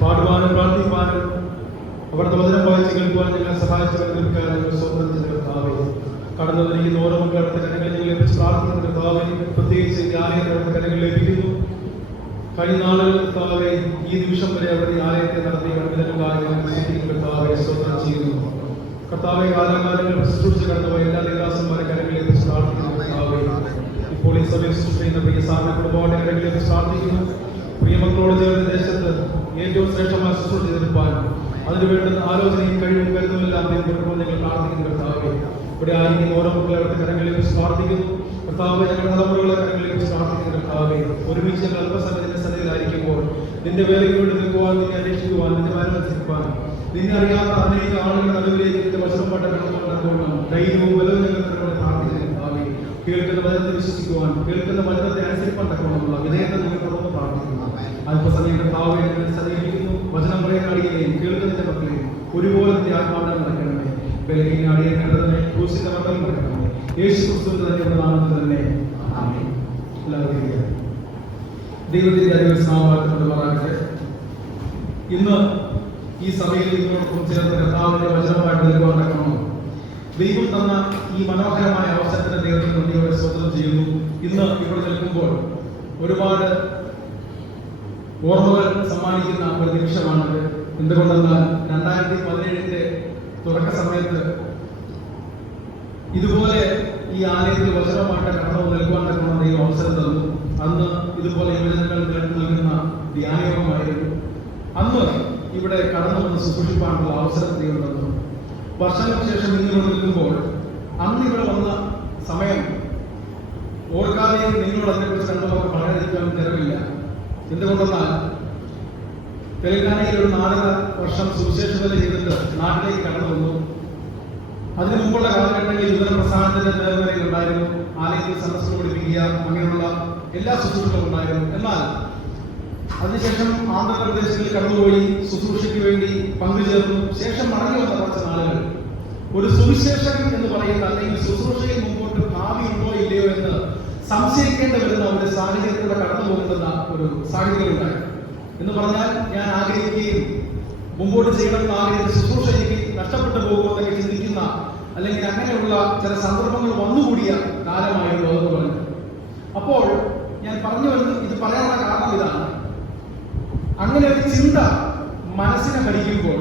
പാടുവാനും പ്രാർത്ഥിക്കുവാനും അവിടുത്തെ വചനം വായിച്ച് കേൾക്കുവാൻ ഞങ്ങളെ സഹായിച്ചവർക്ക് സ്വന്തം കർത്താവേ, കടന്നു വന്നിരിക്കുന്ന ഓരോ മക്കളുടെ കരങ്ങളിൽ ഞങ്ങളെ വെച്ച് പ്രാർത്ഥിക്കുന്ന കർത്താവേ, പ്രത്യേകിച്ച് ആലയത്തെ കരങ്ങളിൽ ലഭിക്കുന്നു. കഴിഞ്ഞ നാളുകൾ കർത്താവേ, ഈ നിമിഷം വരെ അവിടെ ആലയത്തെ നടത്തി കർത്താവെ സ്വന്തം ചെയ്യുന്നു. കർത്താവെ, കാലാകാലങ്ങൾ ശുശ്രൂഷ കടന്നുപോയ എല്ലാ ദേവദാസന്മാരെ കരങ്ങളിൽ വെച്ച് പ്രാർത്ഥിക്കുന്നു കർത്താവേ. ഇപ്പോൾ ഈ സമയം ശുശ്രൂഷ ചെയ്യുന്ന പ്രിയ സാറിന്റെ കുടുംബങ്ങളുടെ കരങ്ങളിൽ വെച്ച് പ്രാർത്ഥിക്കുന്നു. പ്രിയമക്കളോട് ചേർന്ന ദേശത്ത് ഏറ്റവും ശ്രേഷ്ഠമായ ശുശ്രൂഷ ചെയ്തെടുപ്പാൻ അതിനു വേണ്ടുന്ന ആലോചനയും കഴിവും കരുതുമെല്ലാം ഞങ്ങൾ പ്രാർത്ഥിക്കുന്നു കർത്താവേ. ഇവിടെ ആയിരിക്കുന്ന ഓരോ മക്കളെ അവിടുത്തെ കരങ്ങളിൽ വെച്ച് പ്രാർത്ഥിക്കുന്നു കർത്താവെ. ഞങ്ങളുടെ തലമുറകളെ കരങ്ങളിൽ വെച്ച് പ്രാർത്ഥിക്കുന്നു കർത്താവേ. ഒരുമിച്ച് ഞങ്ങൾ അല്പസമയത്തിന്റെ സന്നിധിയിലായിരിക്കുമ്പോൾ നിന്റെ വേലയ്ക്ക് വേണ്ടി നിൽക്കുവാൻ, നിന്നെ അന്വേഷിക്കുവാൻ, നിന്റെ വരവെത്തിക്കുവാൻ, നിന്നെ അറിയാത്ത അനേക ആളുകളുടെ നടുവിലേക്ക് നിന്റെ വചനം പട്ട കടന്നുകൊണ്ടുപോകണം. ധൈര്യവും ബലവും ഞങ്ങൾ പ്രാർത്ഥിക്കുന്നു കർത്താവേ. കേൾക്കുന്ന വചനത്തെ വിശ്വസിക്കുവാൻ, കേൾക്കുന്ന വചനത്തെ അനുസരിപ്പാൻ തക്കവണ്ണമുള്ള വിധേയത നിങ്ങൾ തുറന്ന് പ്രാർത്ഥിക്കുന്നു. അല്പസമയം കർത്താവെ സന്നിധിക്കുന്നു. വചനം പറയുന്ന അടിയനെയും കേൾക്കുന്നതിന്റെ മക്കളെയും ഒരുപോലെ ആത്മാവിനെ നടക്കണമേ. ബലഹീന അടിയനെ ക്രൂശിന്റെ മക്കളും നടക്കണമേ. യേശു ക്രിസ്തുവിന്റെ തന്നെ നാമത്തിൽ തന്നെ ആമേൻ. എല്ലാവരും ദൈവത്തിന്റെ അതിവസ്നാമത്തെ ഇന്ന് ഈ സഭയിൽ നിങ്ങളോടൊപ്പം ചേർന്ന് കർത്താവിന്റെ വചനമായിട്ട് നിൽക്കുവാൻ നടക്കണമോ? ദൈവം തന്ന ഈ മനോഹരമായ അവസരത്തിന് ദൈവത്തിന് നന്ദിയോടെ സ്തോത്രം ചെയ്യുന്നു. ഇന്ന് ഇവിടെ നിൽക്കുമ്പോൾ ഒരുപാട് ഓർമ്മകൾ സമ്മാനിക്കുന്ന ഒരു നിമിഷമാണത്. എന്തുകൊണ്ടെന്നാൽ 2017 തുടക്ക സമയത്ത് ഇതുപോലെ ഈ ആലയത്തിൽ വചനമായിട്ട് കടന്നു നൽകുവാൻ തക്കുന്ന ദൈവം അവസരം തന്നു. അന്ന് ഇതുപോലെ യുവജനങ്ങൾ നൽകുന്ന ധ്യാനയോഗമായിരുന്നു. അന്ന് ഇവിടെ കടന്നു വന്ന് ശുശ്രൂഷിപ്പാനുള്ള അവസരം ദൈവം തന്നു. വർഷങ്ങൾക്ക് ശേഷം ഇന്നിവിടെ നിൽക്കുമ്പോൾ അന്ന് ഇവിടെ വന്ന സമയം ഓർക്കാതെയും നിങ്ങളോട് അതിനെക്കുറിച്ച് രണ്ടുമൊക്കെ പറയാതിരിക്കാൻ തരവില്ല. എന്തുകൊണ്ടെന്നാൽ തെലങ്കാനയിൽ ഒരു 4 വർഷം സുവിശേഷത ചെയ്തിട്ട് നാട്ടിലേക്ക് കടന്നു വന്നു. അതിനു മുമ്പുള്ള കാലഘട്ടങ്ങളിൽ യുവജന പ്രസ്ഥാനത്തിന്റെ നേർവരയിൽ ഉണ്ടായിരുന്നു. ആലയത്തിൽ സന്ദർശനം പഠിപ്പിക്കുക, അങ്ങനെയുള്ള എല്ലാ ശുശ്രൂഷകളും ഉണ്ടായിരുന്നു. എന്നാൽ അതിനുശേഷം ആന്ധ്രാപ്രദേശിൽ കടന്നുപോയി ശുശ്രൂഷയ്ക്ക് വേണ്ടി പങ്കുചേർന്നു. ശേഷം മടങ്ങി വന്ന കുറച്ച് നാളുകൾ ഒരു സുവിശേഷകൻ എന്ന് പറയുന്ന അല്ലെങ്കിൽ ശുശ്രൂഷയിൽ മുമ്പോട്ട് ഭാവി ഉണ്ടോ ഇല്ലയോ എന്ന് സംശയിക്കേണ്ടി വരുന്ന ഒരു സാഹചര്യത്തിലൂടെ കടന്നു പോകുന്ന ഒരു സാഹചര്യം ഉണ്ടായി. എന്ന് പറഞ്ഞാൽ ഞാൻ ആഗ്രഹിക്കുകയും മുമ്പോട്ട് ചെയ്യണമെന്ന് ആഗ്രഹിച്ച ശുശ്രൂഷ എനിക്ക് നഷ്ടപ്പെട്ടു പോകുമെന്നൊക്കെ ചിന്തിക്കുന്ന അല്ലെങ്കിൽ അങ്ങനെയുള്ള ചില സന്ദർഭങ്ങൾ വന്നുകൂടിയ കാലമായിരുന്നു എന്ന് പറഞ്ഞു. അപ്പോൾ ഞാൻ പറഞ്ഞു വരുന്നത് ഇത് പറയാനുള്ള കാരണം ഇതാണ്. അങ്ങനെ ഒരു ചിന്ത മനസ്സിനെ ഭരിക്കുമ്പോൾ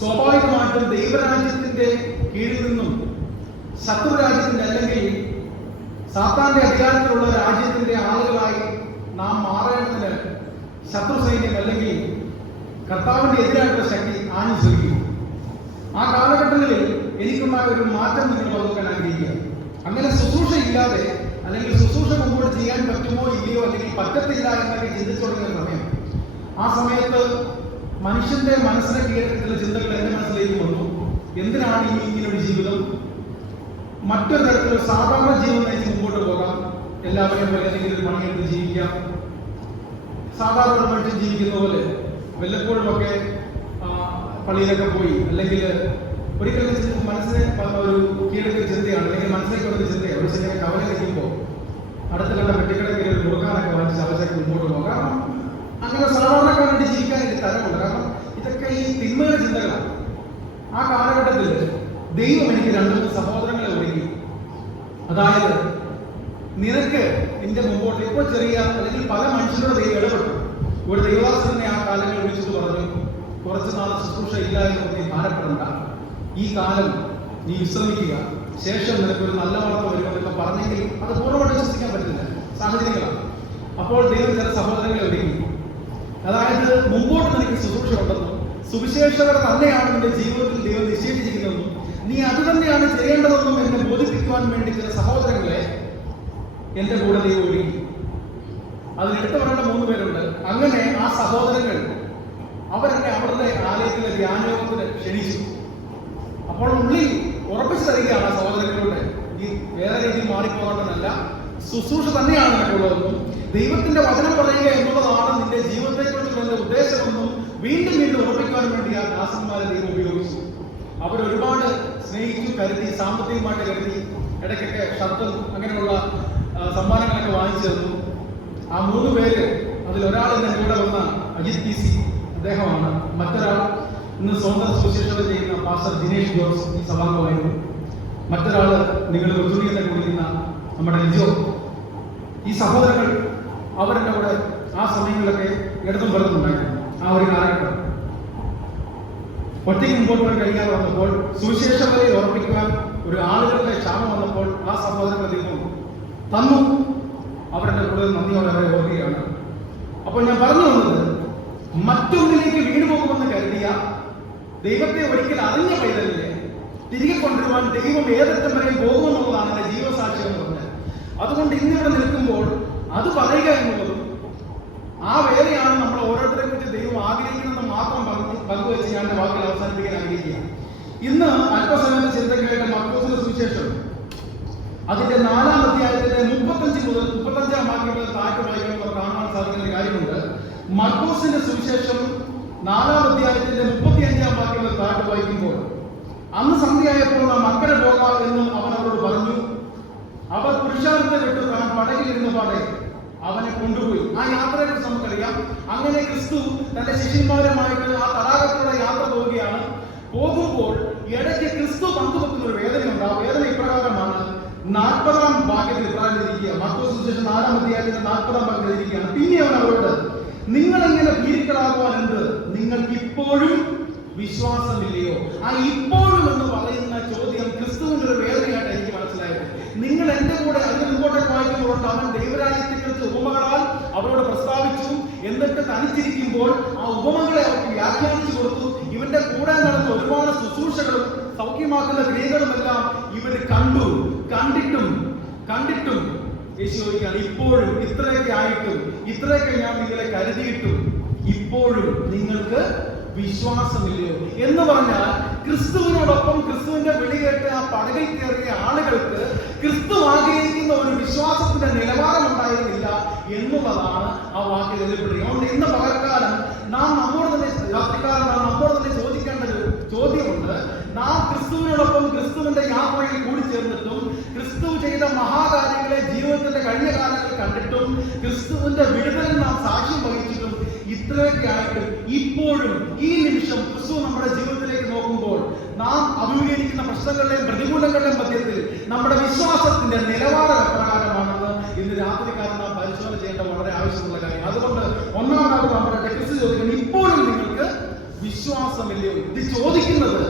സ്വാഭാവികമായിട്ടും ദൈവരാജ്യത്തിന്റെ കീഴിൽ നിന്നും ശത്രുരാജ്യത്തിന്റെ അല്ലെങ്കിൽ സാത്താന്റെ അധികാരത്തിലുള്ള രാജ്യത്തിന്റെ ആളുകളായി നാം മാറേണ്ടതിന് ശത്രു സൈന്യം അല്ലെങ്കിൽ കർത്താവിന്റെ എതിരായിട്ടുള്ള ശക്തി ആഞ്ഞുചൊരിക്കും. ആ കാലഘട്ടങ്ങളിൽ എനിക്കുണ്ടായ ഒരു മാറ്റം നിങ്ങൾ പങ്കുവെക്കാൻ ആഗ്രഹിക്കുക. അങ്ങനെ ശുശ്രൂഷ ഇല്ലാതെ അല്ലെങ്കിൽ ശുശ്രൂഷ മുമ്പോട്ട് ചെയ്യാൻ പറ്റുമോ ഇല്ലയോ അല്ലെങ്കിൽ പറ്റത്തില്ല എന്നൊക്കെ ചിന്തിച്ചു തുടങ്ങിയ സമയം, ആ സമയത്ത് മനുഷ്യന്റെ മനസ്സിനെ കീഴടക്കുന്ന ചിന്തകൾ എന്റെ മനസ്സിലേക്ക് വന്നു. എന്തിനാണ് ഇനി ഇങ്ങനൊരു ജീവിതം? മറ്റൊരു തരത്തിലുള്ള സാധാരണ ജീവിതം നയിച്ച് മുമ്പോട്ട് പോകാം. എല്ലാവരെയും പോലെ അല്ലെങ്കിൽ ഒരു പണിയെടുത്ത് ജീവിക്കാം, സാധാരണ ഒരു മനുഷ്യൻ ജീവിക്കുന്ന പോലെ വല്ലപ്പോഴും ഒക്കെ പള്ളിയിലൊക്കെ പോയി അല്ലെങ്കിൽ ഒരിക്കലും മനസ്സിനെ ഒരു കീഴടക്കിയ ചിന്തയാണ് അല്ലെങ്കിൽ മനസ്സിലേക്ക് വരുന്ന ചിന്തയാണ്. ഒരു ചില കവല കഴിക്കുമ്പോൾ അടുത്ത കണ്ട വെട്ടിക്കിടക്കിൽ ഒരു മുറുക്കാനൊക്കെ വാങ്ങിച്ച് അവശക്ക് മുമ്പോട്ട് പോകാം. കാരണം അങ്ങനെ സാധാരണക്കാരായിട്ട് ജീവിക്കാൻ എനിക്ക് തരമുണ്ട്. കാരണം ഇതൊക്കെ ഈ തിന്മയുടെ ചിന്തകളാണ്. ആ കാലഘട്ടത്തിൽ ദൈവം എനിക്ക് 2 സഹോദരങ്ങളെ ഒരുക്കി. അതായത് നിനക്ക് നിന്റെ മുമ്പോട്ട് ഇപ്പോൾ ചെറിയ അല്ലെങ്കിൽ പല മനുഷ്യരുടെ ദൈവം ഇടപെട്ടു. ഒരു ദൈവദാസനെ ആ കാലങ്ങളിൽ വിളിച്ചിട്ട് പറഞ്ഞു, കുറച്ച് നാൾ ശുശ്രൂഷ ഇല്ല എന്ന് നീ ഭാരപ്പെടണ്ട, ഈ കാലം നീ വിശ്രമിക്കുക, ശേഷം നിനക്കൊരു നല്ല വാർത്ത വരുമെന്നൊക്കെ പറഞ്ഞെങ്കിൽ അത് പൂർണ്ണമായിട്ട് വിശ്വസിക്കാൻ പറ്റില്ല, സാഹചര്യങ്ങളാണ്. അപ്പോൾ ദൈവം ചില സഹോദരങ്ങളെ ഒരുക്കി. അതായത് മുമ്പോട്ട് നിനക്ക് ശുശ്രൂഷ ഉണ്ടെന്നും സുവിശേഷകർ തന്നെയാണ് നിന്റെ ജീവിതത്തിൽ ദൈവം നിശ്ചയിച്ചിരിക്കുന്നതെന്നും നീ അത് തന്നെയാണ് ചെയ്യേണ്ടതെന്നും എന്നെ ബോധിപ്പിക്കുവാൻ വേണ്ടി ചില സഹോദരങ്ങളെ എന്റെ കൂടെ ദൈവം ഒരുക്കി. അതിനെടുത്ത് പറയേണ്ട 3 പേരുണ്ട്. അങ്ങനെ ആ സഹോദരങ്ങൾ അവരെന്നെ അവരുടെ ആലയത്തിലെ ധ്യാനയോഗത്തിന് ക്ഷണിച്ചു. അപ്പോൾ ഉള്ളിൽ ഉറപ്പിച്ചു തരികയാണ് ആ സഹോദരങ്ങളുടെ, ഈ വേറെ രീതിയിൽ മാറിപ്പോകണമെന്നല്ല, ശുശ്രൂഷ തന്നെയാണ് നിനക്കുള്ളതെന്നും ദൈവത്തിന്റെ വചനം പറയുക എന്നുള്ളതാണ് നിന്റെ ജീവിതത്തെക്കുറിച്ചുള്ള എന്റെ ഉദ്ദേശമെന്നും വീണ്ടും വീണ്ടും ഉറപ്പിക്കുവാൻ വേണ്ടി ആ ദാസന്മാരെ ദൈവം ഉപയോഗിച്ചു. അവരൊരുപാട് സ്നേഹിച്ചു, കരുതി, സാമ്പത്തികമായിട്ട് കരുതി, ഇടയ്ക്കൊക്കെ ഷർട്ടും അങ്ങനെയുള്ള സമ്മാനങ്ങളൊക്കെ വാങ്ങിച്ചു തന്നു. ആ 3 പേര് അതിലൊരാൾ എന്നെ കൂടെ വന്ന അജിത് PC, അദ്ദേഹമാണ്. മറ്റൊരാൾ ഇന്ന് സ്വന്തം സുവിശേഷത ചെയ്യുന്ന പാസ്റ്റർ ജിനേഷ് ജോസ്, ഈ സഭാംഗമായിരുന്നു. മറ്റൊരാൾ നിങ്ങൾ കൊച്ചുണ്ണി എന്നൊക്കെ വിളിക്കുന്ന നമ്മുടെ ലിജോ. ഈ സഹോദരങ്ങൾ അവരുടെ കൂടെ ആ സമയങ്ങളിലൊക്കെ ഇടതും വലതുണ്ടായിരുന്നു. ആ ഒരു കാലഘട്ടം ഒറ്റയ്ക്ക് മുമ്പോട്ട് പോയി കഴിയാതെ വന്നപ്പോൾ, സുവിശേഷ വലയിൽ ഉറപ്പിക്കുവാൻ ഒരു ആളുകളുടെ ക്ഷാമം വന്നപ്പോൾ ആ സഹോദരങ്ങൾ ദൈവം തന്നു. അവരുടെ കൂടെ നന്ദിയോടെ അവരെ ഓർക്കുകയാണ്. അപ്പോൾ ഞാൻ പറഞ്ഞു വന്നത്, മറ്റൊന്നിലേക്ക് വീണുപോകുമെന്ന് കരുതിയ ദൈവത്തെ ഒരിക്കൽ അറിഞ്ഞ പൈതലിനെ തിരികെ കൊണ്ടുവരുവാൻ ദൈവം ഏതറ്റം വരെയും പോകുമെന്നുള്ളതാണ് എന്റെ ജീവസാക്ഷ്യം എന്ന് പറഞ്ഞത്. അതുകൊണ്ട് ഇന്നിവിടെ നിൽക്കുമ്പോൾ അത് പറയുക എന്നുള്ളതും ആ വേലയാണ് നമ്മൾ ഓരോരുത്തരെ കുറിച്ച് ദൈവം ആഗ്രഹിക്കുന്നത് മാത്രം പങ്കുവെച്ച് ഞാൻ എന്റെ വാക്കിൽ അവസാനിപ്പിക്കാൻ ആഗ്രഹിക്കുക. ഇന്ന് അല്പസമയത്ത് ചിന്തയ്ക്കായിട്ട് മർക്കോസിന്റെ സുവിശേഷം അതിന്റെ 4-ാം അധ്യായത്തിന്റെ 35 മുതൽ 35-ാം വാക്യം മുതൽ താഴെ വായിക്കുമ്പോൾ കാണാൻ സാധിക്കുന്ന ഒരു കാര്യമുണ്ട്. മർക്കോസിന്റെ സുവിശേഷം 4-ാം അധ്യായത്തിന്റെ 35-ാം വാക്യം മുതൽ താഴെ വായിക്കുമ്പോൾ, അന്ന് സന്ധ്യയായപ്പോൾ നാം അക്കരെ പോകാം എന്ന് അവൻ അവരോട് പറഞ്ഞു. അവർ പുരുഷാരത്തെ വിട്ട് താൻ പടകിലിരുന്ന പാടെ അവനെ കൊണ്ടുപോയി. ആ യാത്രയെ കുറിച്ച് നമുക്കറിയാം. അങ്ങനെ ക്രിസ്തു തന്റെ ശിഷ്യന്മാരുമായിട്ട് ആ തടാകത്തിലൂടെ യാത്ര പോവുകയാണ്. പോകുമ്പോൾ ഇടയ്ക്ക് ക്രിസ്തു പങ്കുവെക്കുന്ന ഒരു വേദനയുണ്ട്. ആ വേദന ഇപ്രകാരമാണ്. 40-ാം വാക്യത്തിൽ ഇപ്രകാരം മർക്കോസ് സുവിശേഷം 4-ാം അധ്യായത്തിന്റെ 40-ാം വാക്യത്തിൽ ഇരിക്കുകയാണ്. പിന്നെ അവൻ അവരോട്, നിങ്ങൾ എങ്ങനെ ഭീരുക്കളാകുവാൻ എന്ത്? നിങ്ങൾക്ക് ഇപ്പോഴും വിശ്വാസമില്ലയോ? ആ ഇപ്പോഴും എന്ന് പറയുന്ന ചോദ്യം ക്രിസ്തുവിന്റെ ഒരു വേദനയായിട്ട് എനിക്ക് മനസ്സിലായത്. നിങ്ങൾ എന്റെ കൂടെ അതിന് മുമ്പോട്ടേക്ക് വായിക്കുമ്പോഴുണ്ട് അവൻ ദൈവരാജ്യത്തെക്കുറിച്ച് ഉപമകളാൽ അവരോട് പ്രസ്താവിച്ചു. എന്നിട്ട് തനിച്ചിരിക്കുമ്പോൾ ആ ഉപമകളെ അവർക്ക് വ്യാഖ്യാനിച്ചു കൊടുത്തു. ഇവന്റെ കൂടെ നടന്ന ഒരുപാട് ശുശ്രൂഷകളും സൗഖ്യമാക്കുന്ന ക്രിയകളുമെല്ലാം ഇവർ കണ്ടിട്ടും യേശു ചോദിക്കുകയാണ്, ഇപ്പോഴും ഇത്രയൊക്കെ ആയിട്ടും, ഇത്രയൊക്കെ ഞാൻ നിങ്ങളെ കരുതിയിട്ടും ഇപ്പോഴും നിങ്ങൾക്ക് വിശ്വാസമില്ലയോ എന്ന് പറഞ്ഞാൽ, ക്രിസ്തുവിനോടൊപ്പം ക്രിസ്തുവിന്റെ വിളി കേട്ട് ആ പടകിൽ കയറിയ ആളുകൾക്ക് ക്രിസ്തു ആഗ്രഹിക്കുന്ന ഒരു വിശ്വാസത്തിന്റെ നിലവാരം ഉണ്ടായിരുന്നില്ല എന്നുള്ളതാണ് ആ വാക്കിൽ എഴുതപ്പെടുന്നത്. ഇന്ന് പകൽക്കാലം നാം നമ്മോട് തന്നെ ചോദിക്കേണ്ട ഒരു ചോദ്യമുണ്ട്. നാം ക്രിസ്തുവിനോടൊപ്പം ക്രിസ്തുവിന്റെ യാത്രയിൽ കൂടി ചേർന്നിട്ടും ക്രിസ്തു ചെയ്ത മഹാകാര്യങ്ങളെ ജീവിതത്തിന്റെ കഴിഞ്ഞ കാലങ്ങളിൽ കണ്ടിട്ടും ക്രിസ്തുവിന്റെ വിടുതലിൽ നാം സാക്ഷ്യം വഹിച്ചിട്ടും ഇത്രയൊക്കെ ആയിട്ടും ഇപ്പോഴും ഈ നിമിഷം ക്രിസ്തു നമ്മുടെ ജീവിതത്തിലേക്ക് നോക്കുമ്പോൾ നാം അഭിമുഖീകരിക്കുന്ന പ്രശ്നങ്ങളുടെയും പ്രതികൂലങ്ങളുടെയും മധ്യത്തിൽ നമ്മുടെ വിശ്വാസത്തിന്റെ നിലവാരം എപ്രകാരമാണെന്ന് ഇന്ന് രാത്രികാലം നാം പരിശോധന ചെയ്യേണ്ട വളരെ ആവശ്യമുള്ള കാര്യം. അതുകൊണ്ട് ഒന്നാമതായിട്ട് നമ്മുടെ ക്രിസ്തു ചോദിക്കുന്നത്, ഇപ്പോഴും നിങ്ങൾക്ക് വിശ്വാസമില്ലയോ? ഇത് ചോദിക്കുന്നത്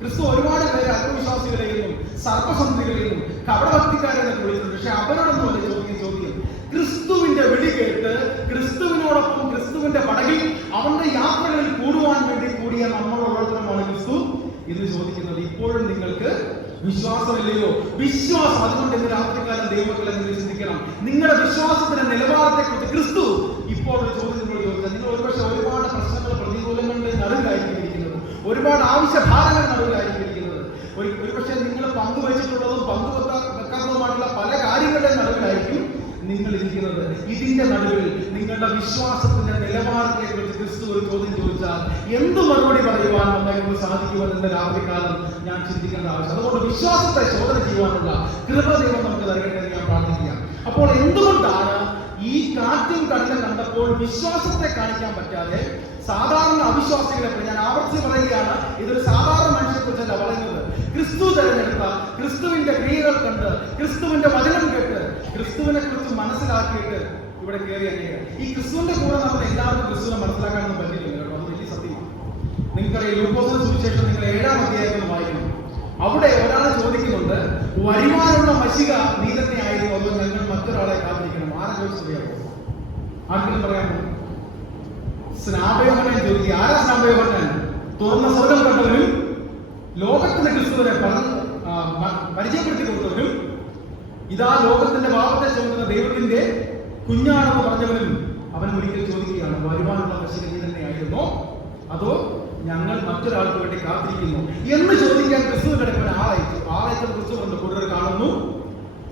ക്രിസ്തു ഒരുപാട് പേര് അല്പവിശ്വാസികളെയും സർപ്പസന്ധികളെയും കപടഭക്തിക്കാരെ വിളിക്കുന്നു. പക്ഷെ അവരോടൊന്നും അല്ല ചോദ്യം. ക്രിസ്തുവിന്റെ വിളി കേട്ട് ക്രിസ്തുവിനോടൊപ്പം ക്രിസ്തുവിന്റെ പടകിൽ അവന്റെ യാത്രകളിൽ കൂടുവാൻ വേണ്ടി കൂടിയ നമ്മൾ ഓരോരുത്തരുമാണ് ക്രിസ്തു ഇന്ന് ചോദിക്കുന്നത്, ഇപ്പോഴും നിങ്ങൾക്ക് വിശ്വാസമില്ലയോ? വിശ്വാസം. അതുകൊണ്ട് ഇന്ന് രാത്രികാലം ദൈവമക്കളെ നിങ്ങൾ ചിന്തിക്കണം. നിങ്ങളുടെ വിശ്വാസത്തിന്റെ നിലവാരത്തെ കുറിച്ച് ക്രിസ്തു ഇപ്പോൾ ഒരു ചോദ്യം നിങ്ങൾ ചോദിച്ചാൽ, നിങ്ങൾ ഒരുപക്ഷെ ഒരുപാട് പ്രശ്നങ്ങൾ പ്രതികൂലങ്ങളുടെ നടുവിലായിരിക്കുന്നത്, ഒരുപാട് ആവശ്യഭാരങ്ങൾ നടുവിലായിരിക്കുന്നത്, ഒരുപക്ഷെ നിങ്ങൾ പങ്കുവച്ചിട്ടുള്ളതും പങ്കുവെക്കാത്തതുമായിട്ടുള്ള പല കാര്യങ്ങളുടെ നടുവിലായിരിക്കും നിങ്ങൾ ഇരിക്കുന്നത്. ഇതിന്റെ നടുവിൽ നിങ്ങളുടെ വിശ്വാസത്തിന്റെ നിലവാരത്തെ കുറിച്ച് ക്രിസ്തു ഒരു ചോദ്യം ചോദിച്ചാൽ എന്ത് മറുപടി പറയുവാൻ നമ്മളെ സാധിക്കുമെന്ന് രാത്രികാലം ഞാൻ ചിന്തിക്കേണ്ട ആവശ്യം. അതുകൊണ്ട് വിശ്വാസത്തെ ചോദന ചെയ്യുവാനുള്ള കൃപ ദൈവം നമുക്ക് നൽകട്ടെ എന്ന് ഞാൻ പ്രാർത്ഥിക്കാം. അപ്പോൾ എന്തുകൊണ്ടാണ് ഈ കാറ്റും കടലും കണ്ടപ്പോൾ വിശ്വാസത്തെ കാണിക്കാൻ പറ്റാതെ സാധാരണ അവിശ്വാസികളെ, ഞാൻ ആവർത്തിച്ച് പറയുകയാണ്, ഇതൊരു സാധാരണ മനുഷ്യനെ കുറിച്ചല്ല പറയുന്നത്. ക്രിസ്തു തെരഞ്ഞെടുത്ത ക്രിസ്തുവിന്റെ ക്രിയകൾ കണ്ട് ക്രിസ്തുവിന്റെ വചനം കേട്ട് ക്രിസ്തുവിനെ കുറിച്ച് മനസ്സിലാക്കിയിട്ട് ഇവിടെ കയറി അങ്ങനെയാണ്. ഈ ക്രിസ്തുവിന്റെ കൂടെ നടന്ന എല്ലാവർക്കും ക്രിസ്തുവിനെ മനസ്സിലാക്കാനൊന്നും പറ്റില്ല കേട്ടോ. അത് വലിയ സത്യമാണ്. നിങ്ങൾക്കറിയാം, ലൂക്കോസിന്റെ സുവിശേഷം നിങ്ങൾ 7-ാം അധ്യായത്തിൽ വായിക്കണം. അവിടെ ഒരാൾ ചോദിക്കുന്നുണ്ട്, വരുവാനുള്ള മശിക നീ തന്നെ ആയിരുന്നു, അതോ ഞങ്ങൾ മറ്റൊരാളെ കാത്തിരിക്കണം? ആരെ ചോദിച്ചറിയാമോ? ആർക്കെങ്കിലും പറയാമോ? സ്നാപയോഹന്നാൻ ചോദിക്കുക. ആരാ സ്നാപയോഹന്നാൻ? തുറന്ന സ്വർഗം കണ്ടവരും ലോകത്തിന്റെ ക്രിസ്തുവിനെ പരിചയപ്പെടുത്തി കൊടുത്തവരും ഇതാ ലോകത്തിന്റെ പാപത്തെ ചുമക്കുന്ന ദൈവത്തിന്റെ കുഞ്ഞാണെന്ന് പറഞ്ഞവരും അവൻ ഒരിക്കൽ ചോദിക്കുകയാണ്, വരുവാനുള്ള മശിക നീ തന്നെയായിരുന്നോ അതോ ഞങ്ങൾ മറ്റൊരാൾക്ക് വേണ്ടി കാത്തിരിക്കുന്നു എന്ന് ചോദിക്കാൻ ക്രിസ്തുവിന്റെ അടുത്ത് ആളയച്ചു. ക്രിസ്തുവിന്റെ കൂടുതൽ കാണുന്നു,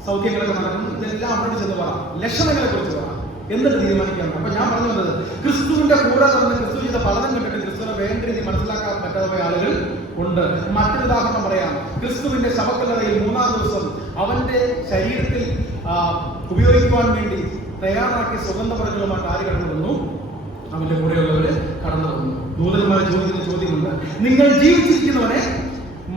സൗഖ്യങ്ങളൊക്കെ നടക്കുന്നു, ഇതെല്ലാം അവിടെ ചെന്ന് പറ, ലക്ഷണങ്ങളെ കുറിച്ച് പറ, എന്നിട്ട് തീരുമാനിക്കാം. അപ്പൊ ഞാൻ പറഞ്ഞു വന്നത്, ക്രിസ്തുവിന്റെ കൂടെ നടന്ന് ക്രിസ്തു ചെയ്ത പഠനം കണ്ടിട്ട് ക്രിസ്തുവിനെ വേണ്ട രീതി മനസ്സിലാക്കാൻ പറ്റാത്ത പോയ ആളുകൾ ഉണ്ട്. മറ്റൊരു ഉദാഹരണം പറയാം. ക്രിസ്തുവിന്റെ ശവക്കല്ലറയിൽ 3-ാം ദിവസം അവന്റെ ശരീരത്തിൽ ഉപയോഗിക്കുവാൻ വേണ്ടി തയ്യാറാക്കിയ സുഗന്ധപരങ്ങളുമായിട്ട് ആര് കടന്നു വന്നു? അവന്റെ കൂടെയുള്ളവര് കടന്നു വന്നു. ദൂതന്മാരെ ചോദിക്കുന്ന ചോദ്യമുണ്ട്, നിങ്ങൾ ജീവിച്ചിരിക്കുന്നവനെ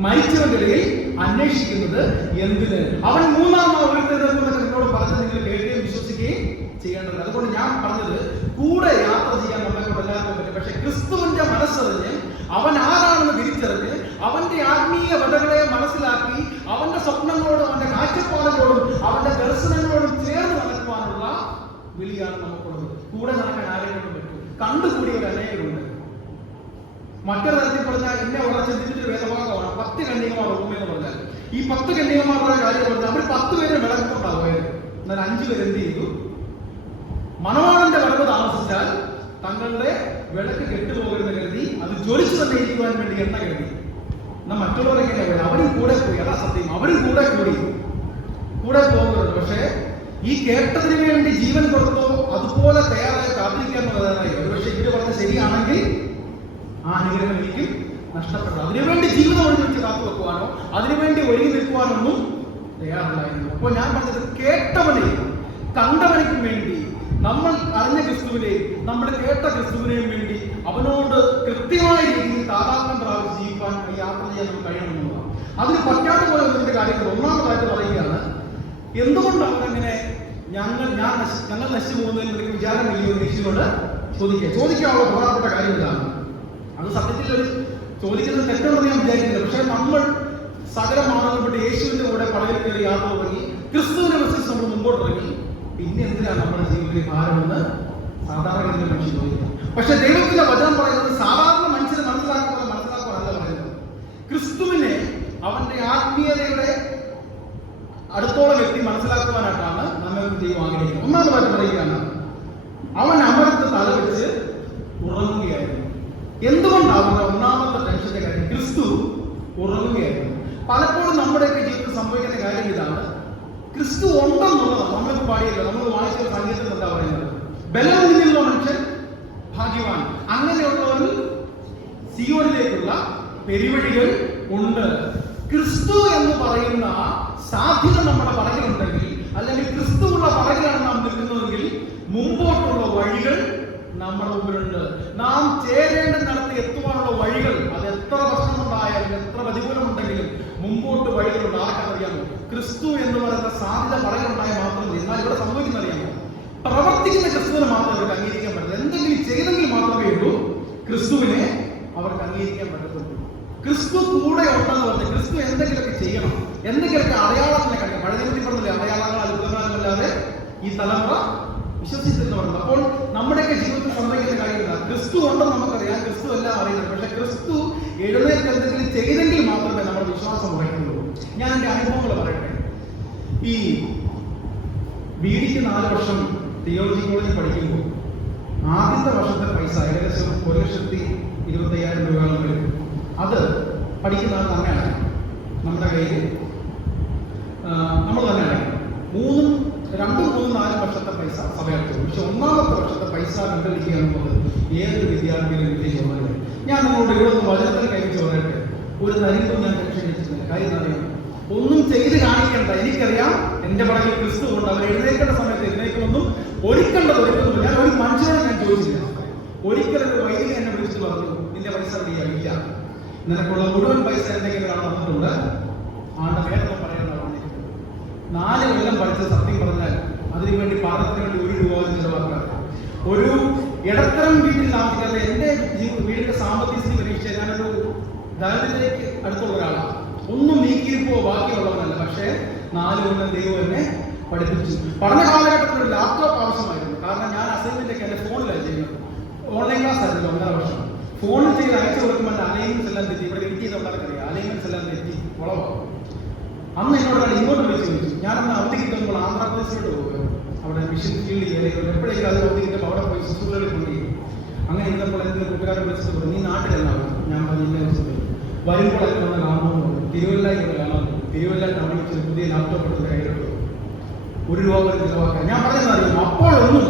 മരിച്ചവന്റെ ഇടയിൽ അന്വേഷിക്കുന്നത് എന്തിന്? അവൻ മൂന്നാമത് ഉയർത്തെഴുന്നേൽക്കുമെന്ന് നിങ്ങളോട് പറഞ്ഞ് നിങ്ങൾ കേൾക്കുകയും വിശ്വസിക്കുകയും ചെയ്യേണ്ടത്. അതുകൊണ്ട് ഞാൻ പറഞ്ഞത്, കൂടെ യാത്ര ചെയ്യാൻ നമ്മളെ കൊണ്ട് എല്ലാവർക്കും പറ്റും. പക്ഷെ ക്രിസ്തുവിന്റെ മനസ്സറിഞ്ഞ് അവൻ ആരാണെന്ന് തിരിച്ചറിഞ്ഞ് അവന്റെ ആത്മീയ വധകളെ മനസ്സിലാക്കി അവന്റെ സ്വപ്നങ്ങളോടും അവന്റെ കാഴ്ചപ്പാടുകളോടും അവന്റെ ദർശനങ്ങളോടും ചേർന്ന് നടക്കുവാനുള്ള വിളിയാണ് നമുക്കുള്ളത്. കൂടെ നടക്കാൻ ആരെങ്കിലും പറ്റും? കണ്ടുകൂടിയവർ അനേകരുണ്ട്. മറ്റൊരു തരത്തിൽ പറഞ്ഞാൽ, എന്നെ വളരെ ചിന്തിച്ചിട്ട് വേദഭാഗമാണ് 10 കന്യകമാർ റൂം എന്ന് പറഞ്ഞാൽ. ഈ 10 കന്യകമാരുടെ കാര്യം പറഞ്ഞാൽ അവർ 10 പേരെ വിളക്കുണ്ടാവുകയാണ്. എന്നാൽ 5 പേര് എന്ത് ചെയ്തു? മണവാളന്റെ വരവ് താമസിച്ചാൽ തങ്ങളുടെ വിളക്ക് കെട്ടുപോകരുതെന്ന് കരുതി അത് ജ്വലിച്ചു തന്നെ ഇരിക്കുവാൻ വേണ്ടി എണ്ണ കരുതി. എന്നാൽ മറ്റുള്ളവർ എങ്ങനെയാ പോയത്? അവരും കൂടെ പോയി. അതാ സത്യം, അവരും കൂടെ പോകരുത്. പക്ഷേ ഈ കേട്ടതിന് വേണ്ടി ജീവൻ കൊടുത്തോ അതുപോലെ തയ്യാറായി കാത്തിരിക്കാൻ പറയുന്നതായി. ഒരുപക്ഷെ ഇവര് പറഞ്ഞ ശരിയാണെങ്കിൽ ആ അനുഗ്രഹം എനിക്ക് നഷ്ടപ്പെട്ടു. അതിനുവേണ്ടി ജീവിതം ഒഴിഞ്ഞു വെച്ച് കാത്തു വെക്കുവാനോ അതിനുവേണ്ടി ഒരുങ്ങി നിൽക്കുവാനൊന്നും തയ്യാറല്ലായിരുന്നു. അപ്പോൾ ഞാൻ പറഞ്ഞത്, കേട്ടവനെയും കണ്ടവനയ്ക്കും വേണ്ടി, നമ്മൾ അറിഞ്ഞ ക്രിസ്തുവിനെയും നമ്മൾ കേട്ട ക്രിസ്തുവിനെയും വേണ്ടി അവനോട് കൃത്യമായ രീതിയിൽ താതാത്മ്യം പ്രാപിച്ച് ജീവിക്കാൻ യാത്ര ചെയ്യാൻ നമുക്ക് കഴിയണമെന്നുള്ളതാണ്. അതിന് പറ്റാത്ത പോലെ ഒന്നിന്റെ കാര്യങ്ങൾ ഒന്നാമതായിട്ട് പറയുകയാണ്, എന്തുകൊണ്ട് അവരങ്ങനെ ഞങ്ങൾ നശിച്ചു പോകുന്നതിൽ എനിക്ക് വിചാരമില്ലയോ എന്ന് യേശുവിനോട് ചോദിക്കാനുള്ള പ്രധാനപ്പെട്ട കാര്യം ഇതാണ്. അത് സത്യത്തിൽ ഒരു ചോദിക്കുന്നത് തെറ്റുണ്ടെന്ന് ഞാൻ വിചാരിക്കുന്നില്ല. പക്ഷെ നമ്മൾ സകല മാനവപ്പെട്ട് യേശുവിന്റെ കൂടെ പടയിൽ കയറി യാത്ര തുടങ്ങി ക്രിസ്തുവിനെ വിശ്വസിച്ച് നമ്മൾ മുമ്പോട്ട് തുടങ്ങി. പിന്നെ എന്തിനാണ് നമ്മുടെ ജീവിതത്തിൽ ഭാരമെന്ന് സാധാരണ മനുഷ്യൻ ചോദിക്കുക. പക്ഷെ ദൈവത്തിന്റെ വചനം പറയുന്നത് സാധാരണ മനുഷ്യനെ മനസ്സിലാക്കാനല്ല പറയുന്നത്. ക്രിസ്തുവിനെ അവന്റെ ആത്മീയതയുടെ അടുത്തോളം വ്യക്തി മനസ്സിലാക്കുവാനായിട്ടാണ് നമ്മൾ ദൈവം ആഗ്രഹിക്കുന്നത്. ഒന്നാമതായിട്ട് പറയുകയാണ്, അവൻ അമരത്ത് തലവെച്ച് ഉറങ്ങുകയായിരുന്നു. എന്തുകൊണ്ടാണ് ഒന്നാമത്തെ ടെൻഷന്റെ കാര്യം? ക്രിസ്തു ഉറങ്ങുകയായിരുന്നു. പലപ്പോഴും നമ്മുടെയൊക്കെ ജീവിതത്തിൽ സംഭവിക്കുന്ന കാര്യം ഇതാണ്, ക്രിസ്തു ഉണ്ടെന്നുള്ളതാണ്. നമ്മൾക്ക് പാടിയല്ലോ, നമ്മൾ വായിച്ച സംഗീതത്തിൽ എന്താ പറയുന്നത്? ബലമുള്ള മനുഷ്യൻ ഭാഗ്യവാൻ. അങ്ങനെയുള്ളവരിൽ സിയോനിലേക്കുള്ള പെരുവഴികൾ ഉണ്ട്. ക്രിസ്തു എന്ന് പറയുന്ന സാധ്യത നമ്മുടെ പറകിലുണ്ടെങ്കിൽ, അല്ലെങ്കിൽ ക്രിസ്തുവുള്ള പറകിലാണ് നാം നിൽക്കുന്നതെങ്കിൽ, മുമ്പോട്ടുള്ള വഴികൾ നമ്മുടെ മുമ്പിലുണ്ട്. നാം ചേരേണ്ടതിനടുത്ത് എത്തുവാനുള്ള വഴികൾ, അത് എത്ര പ്രശ്നമുണ്ടായാലും എത്ര പ്രതികൂലമുണ്ടെങ്കിലും മുമ്പോട്ട് വഴികളുണ്ട്. ആർക്കറിയാമോ? ക്രിസ്തു എന്ന് പറയുന്ന സാധ്യത പറകിലുണ്ടായാൽ മാത്രമേ. എന്നാൽ ഇവിടെ സംഭവിക്കുന്ന അറിയാമോ? പ്രവർത്തിക്കുന്ന ക്രിസ്തുവിനെ മാത്രമേ അവർക്ക് അംഗീകരിക്കാൻ പറ്റുള്ളൂ. എന്തെങ്കിലും ചെയ്തെങ്കിൽ മാത്രമേ ഉള്ളൂ ക്രിസ്തുവിനെ അവർക്ക് അംഗീകരിക്കാൻ പറ്റത്തുള്ളൂ. ക്രിസ്തു കൂടെ ഉണ്ടെന്ന് പറഞ്ഞ് ക്രിസ്തു എന്തെങ്കിലുമൊക്കെ ചെയ്യണം, എന്തെങ്കിലുമൊക്കെ അടയാളത്തിനെ കഴിയും. പഴയ നിയമത്തിൽ പറഞ്ഞില്ലേ, അടയാളങ്ങൾ അത്ഭുതങ്ങളല്ലാതെ ഈ തലമുറ വിശ്വസിച്ചെന്ന് പറഞ്ഞു. അപ്പോൾ നമ്മുടെയൊക്കെ ജീവിതത്തിൽ സംഭവിക്കുന്ന കാര്യമില്ല. ക്രിസ്തു ഉണ്ടെന്ന് നമുക്കറിയാം, ക്രിസ്തു എല്ലാം അറിയുന്നത്. പക്ഷെ ക്രിസ്തു എഴുന്നേറ്റ് എന്തെങ്കിലും ചെയ്തെങ്കിൽ മാത്രമേ നമ്മുടെ വിശ്വാസം ഉറയ്ക്കുള്ളൂ. ഞാൻ എൻ്റെ അനുഭവങ്ങൾ പറയട്ടെ. ഈ ബിഡിക്ക് 4 വർഷം തിയോളജി കോളേജിൽ പഠിക്കുമ്പോൾ ആദ്യത്തെ വർഷത്തെ പൈസ ഏകദേശം 1,25,000 രൂപയോളം വരും. അത് പഠിക്കുന്നത് തന്നെയാണ് നമ്മുടെ കയ്യിൽ, നമ്മൾ തന്നെ അടയ്ക്കണം. 2, 3, 4 വർഷത്തെ പൈസ സഭയടച്ചു. പക്ഷെ ഒന്നാമത്തെ വർഷത്തെ പൈസ കണ്ടുപിടിക്കുക എന്നുള്ളത് ഏതൊരു വിദ്യാർത്ഥിയിലും വിജയിച്ചു. ഞാൻ നിങ്ങളോട് ഇവിടെ ഒന്ന് വചനത്തിന് കൈവച്ച് പറയട്ടെ, ഒരു തരിമ്പും ഞാൻ ക്ഷണിച്ചിട്ടില്ല. കാര്യം അറിയാം, ഒന്നും ചെയ്ത് കാണിക്കേണ്ട. എനിക്കറിയാം എന്റെ പടകിൽ ക്രിസ്തു കൊണ്ട് അവർ എഴുന്നേൽക്കേണ്ട സമയത്ത് എഴുന്നേക്കുമെന്നും ഒരുക്കുന്നില്ല. ഞാൻ ഒരു മനുഷ്യനെ ഞാൻ ചോദിച്ചില്ല. ഒരിക്കലൊരു വൈദ്യുതി എന്നെ വിളിച്ചിട്ട് പറഞ്ഞു, നിന്റെ പൈസ ഇല്ല, നിനക്കുള്ള മുഴുവൻ പൈസ എന്തെങ്കിലും തന്നിട്ടുണ്ട്, ആളുടെ വേദന പറയേണ്ട പറഞ്ഞിട്ടുണ്ട്. 4 കൊല്ലം പഠിച്ച സത്യം പറഞ്ഞാൽ അതിനുവേണ്ടി പാഠത്തിന് വേണ്ടി 1 രൂപ ചെലവാക്കാറ്. ഒരു ഇടത്തരം വീട്ടിൽ താമസിക്കാതെ എന്റെ വീടിന്റെ സാമ്പത്തിക സ്ഥിതി പരീക്ഷിച്ച ഞാനൊരു ദാരിദ്ര്യത്തിലേക്ക് അടുത്തുള്ള ഒരാളാണ്. ഒന്നും നീക്കിയിരിപ്പോ ബാക്കിയുള്ളവരല്ല. പക്ഷേ 4 കൊല്ലം ദൈവം എന്നെ പഠിപ്പിച്ചു. പഠന കാലഘട്ടത്തിൽ ഒരു ലാപ്ടോപ്പ് ആവശ്യമായിരുന്നു. കാരണം ഞാൻ അസൈൻമെന്റ് ഒക്കെ എന്റെ ഫോണിലാണ് ചെയ്യുന്നത്. ഓൺലൈൻ ക്ലാസ് ആയിരുന്നു 1.5 വർഷം. ഫോണിൽ ചെയ്ത് അയച്ചു കൊടുക്കുമ്പോൾ അലൈൻമെന്റ്സ് എല്ലാം തെറ്റി. ഇവിടെ എഡിറ്റ് ചെയ്തവർക്ക് അലൈൻമെന്റ്സ് എല്ലാം തെറ്റി കുളവാകും. അന്ന് എന്നോട് ഇങ്ങോട്ട് വിളിച്ച് ചോദിച്ചു. ഞാനന്ന് അവധി കിട്ടുമ്പോൾ ആന്ധ്രാപ്രദേശിലോട്ട് പോകുക. അവിടെ മിഷൻ ഫീൽഡ് കയറിയത് എപ്പോഴെങ്കിലും അത് അവധി കിട്ടുമ്പോൾ അവിടെ പോയി ശുശ്രൂഷകളിൽ കൊണ്ടുപോയി. അങ്ങനെ ഇരുന്നപ്പോൾ എന്ത് കൂട്ടുകാരെ വിളിച്ചിട്ട് പറഞ്ഞു, നീ നാട്ടിലെന്നാണ്. ഞാൻ പറഞ്ഞ വരുമ്പോൾ ഒക്കെ വന്ന് കാണണമെന്ന് പറഞ്ഞു. തിരുവല്ലയിലൂടെ കാണാൻ പോകും. തിരുവല്ല ടൗണിൽ വെച്ചൊരു പുതിയ ലാപ്ടോപ്പ് എടുത്ത് കയ്യിലെടുത്തു. 1 രൂപ പോലും ചിലവാക്കാൻ. ഞാൻ പറഞ്ഞതറിയാം, അപ്പോഴൊന്നും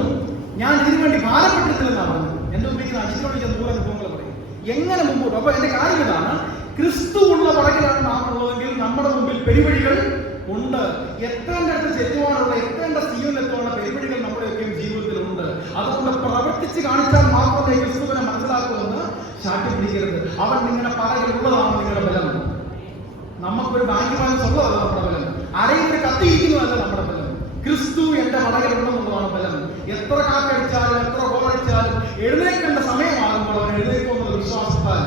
ഞാൻ ഇതിനു വേണ്ടി ഭാരപ്പെട്ടിട്ടില്ലെന്നാണ് പറഞ്ഞത്. എന്റെ മുമ്പിൽ അച്ഛനോട് ഞാൻ 100 അനുഭവങ്ങൾ പറയും എങ്ങനെ മുമ്പോട്ട്. അപ്പൊ എന്റെ കാര്യം ഇതാണ്, ക്രിസ്തു ഉള്ള പടകിലാണ് നാം ഉള്ളതെങ്കിൽ നമ്മുടെ മുമ്പിൽ പെരുവഴികൾ ഉണ്ട്. എത്തേണ്ടടുത്ത് ചെല്ലുവാനുള്ള, എത്തേണ്ട സീനിലെത്തുവാനുള്ള പരിപാടികൾ നമ്മുടെയൊക്കെയും ജീവിതത്തിലുണ്ട്. അതുകൊണ്ട് പ്രവർത്തിച്ച് കാണിച്ചാൽ മാത്രമേ ക്രിസ്തുവിനെ മനസ്സിലാക്കുമെന്ന് ശാഠ്യ പിടിക്കരുത്. അവൻ നിങ്ങളുടെ പറയിലുള്ളതാണ് നിങ്ങളുടെ ബലം. നമുക്കൊരു ബാങ്ക് ബാലൻസ് ഉള്ളതല്ല നമ്മുടെ ബലം, അരയിൽ കത്തിയിരിക്കുന്നതല്ല നമ്മുടെ ബലം. ക്രിസ്തു എന്റെ വളകലുണ്ടെന്നുള്ളതാണ് ബലം. എത്ര കാറ്റടിച്ചാലും എത്ര ഗോളടിച്ചാലും എഴുന്നേൽക്കേണ്ട സമയമാകുമ്പോൾ അവൻ എഴുന്നേൽക്കുമെന്നുള്ള വിശ്വാസത്താൽ.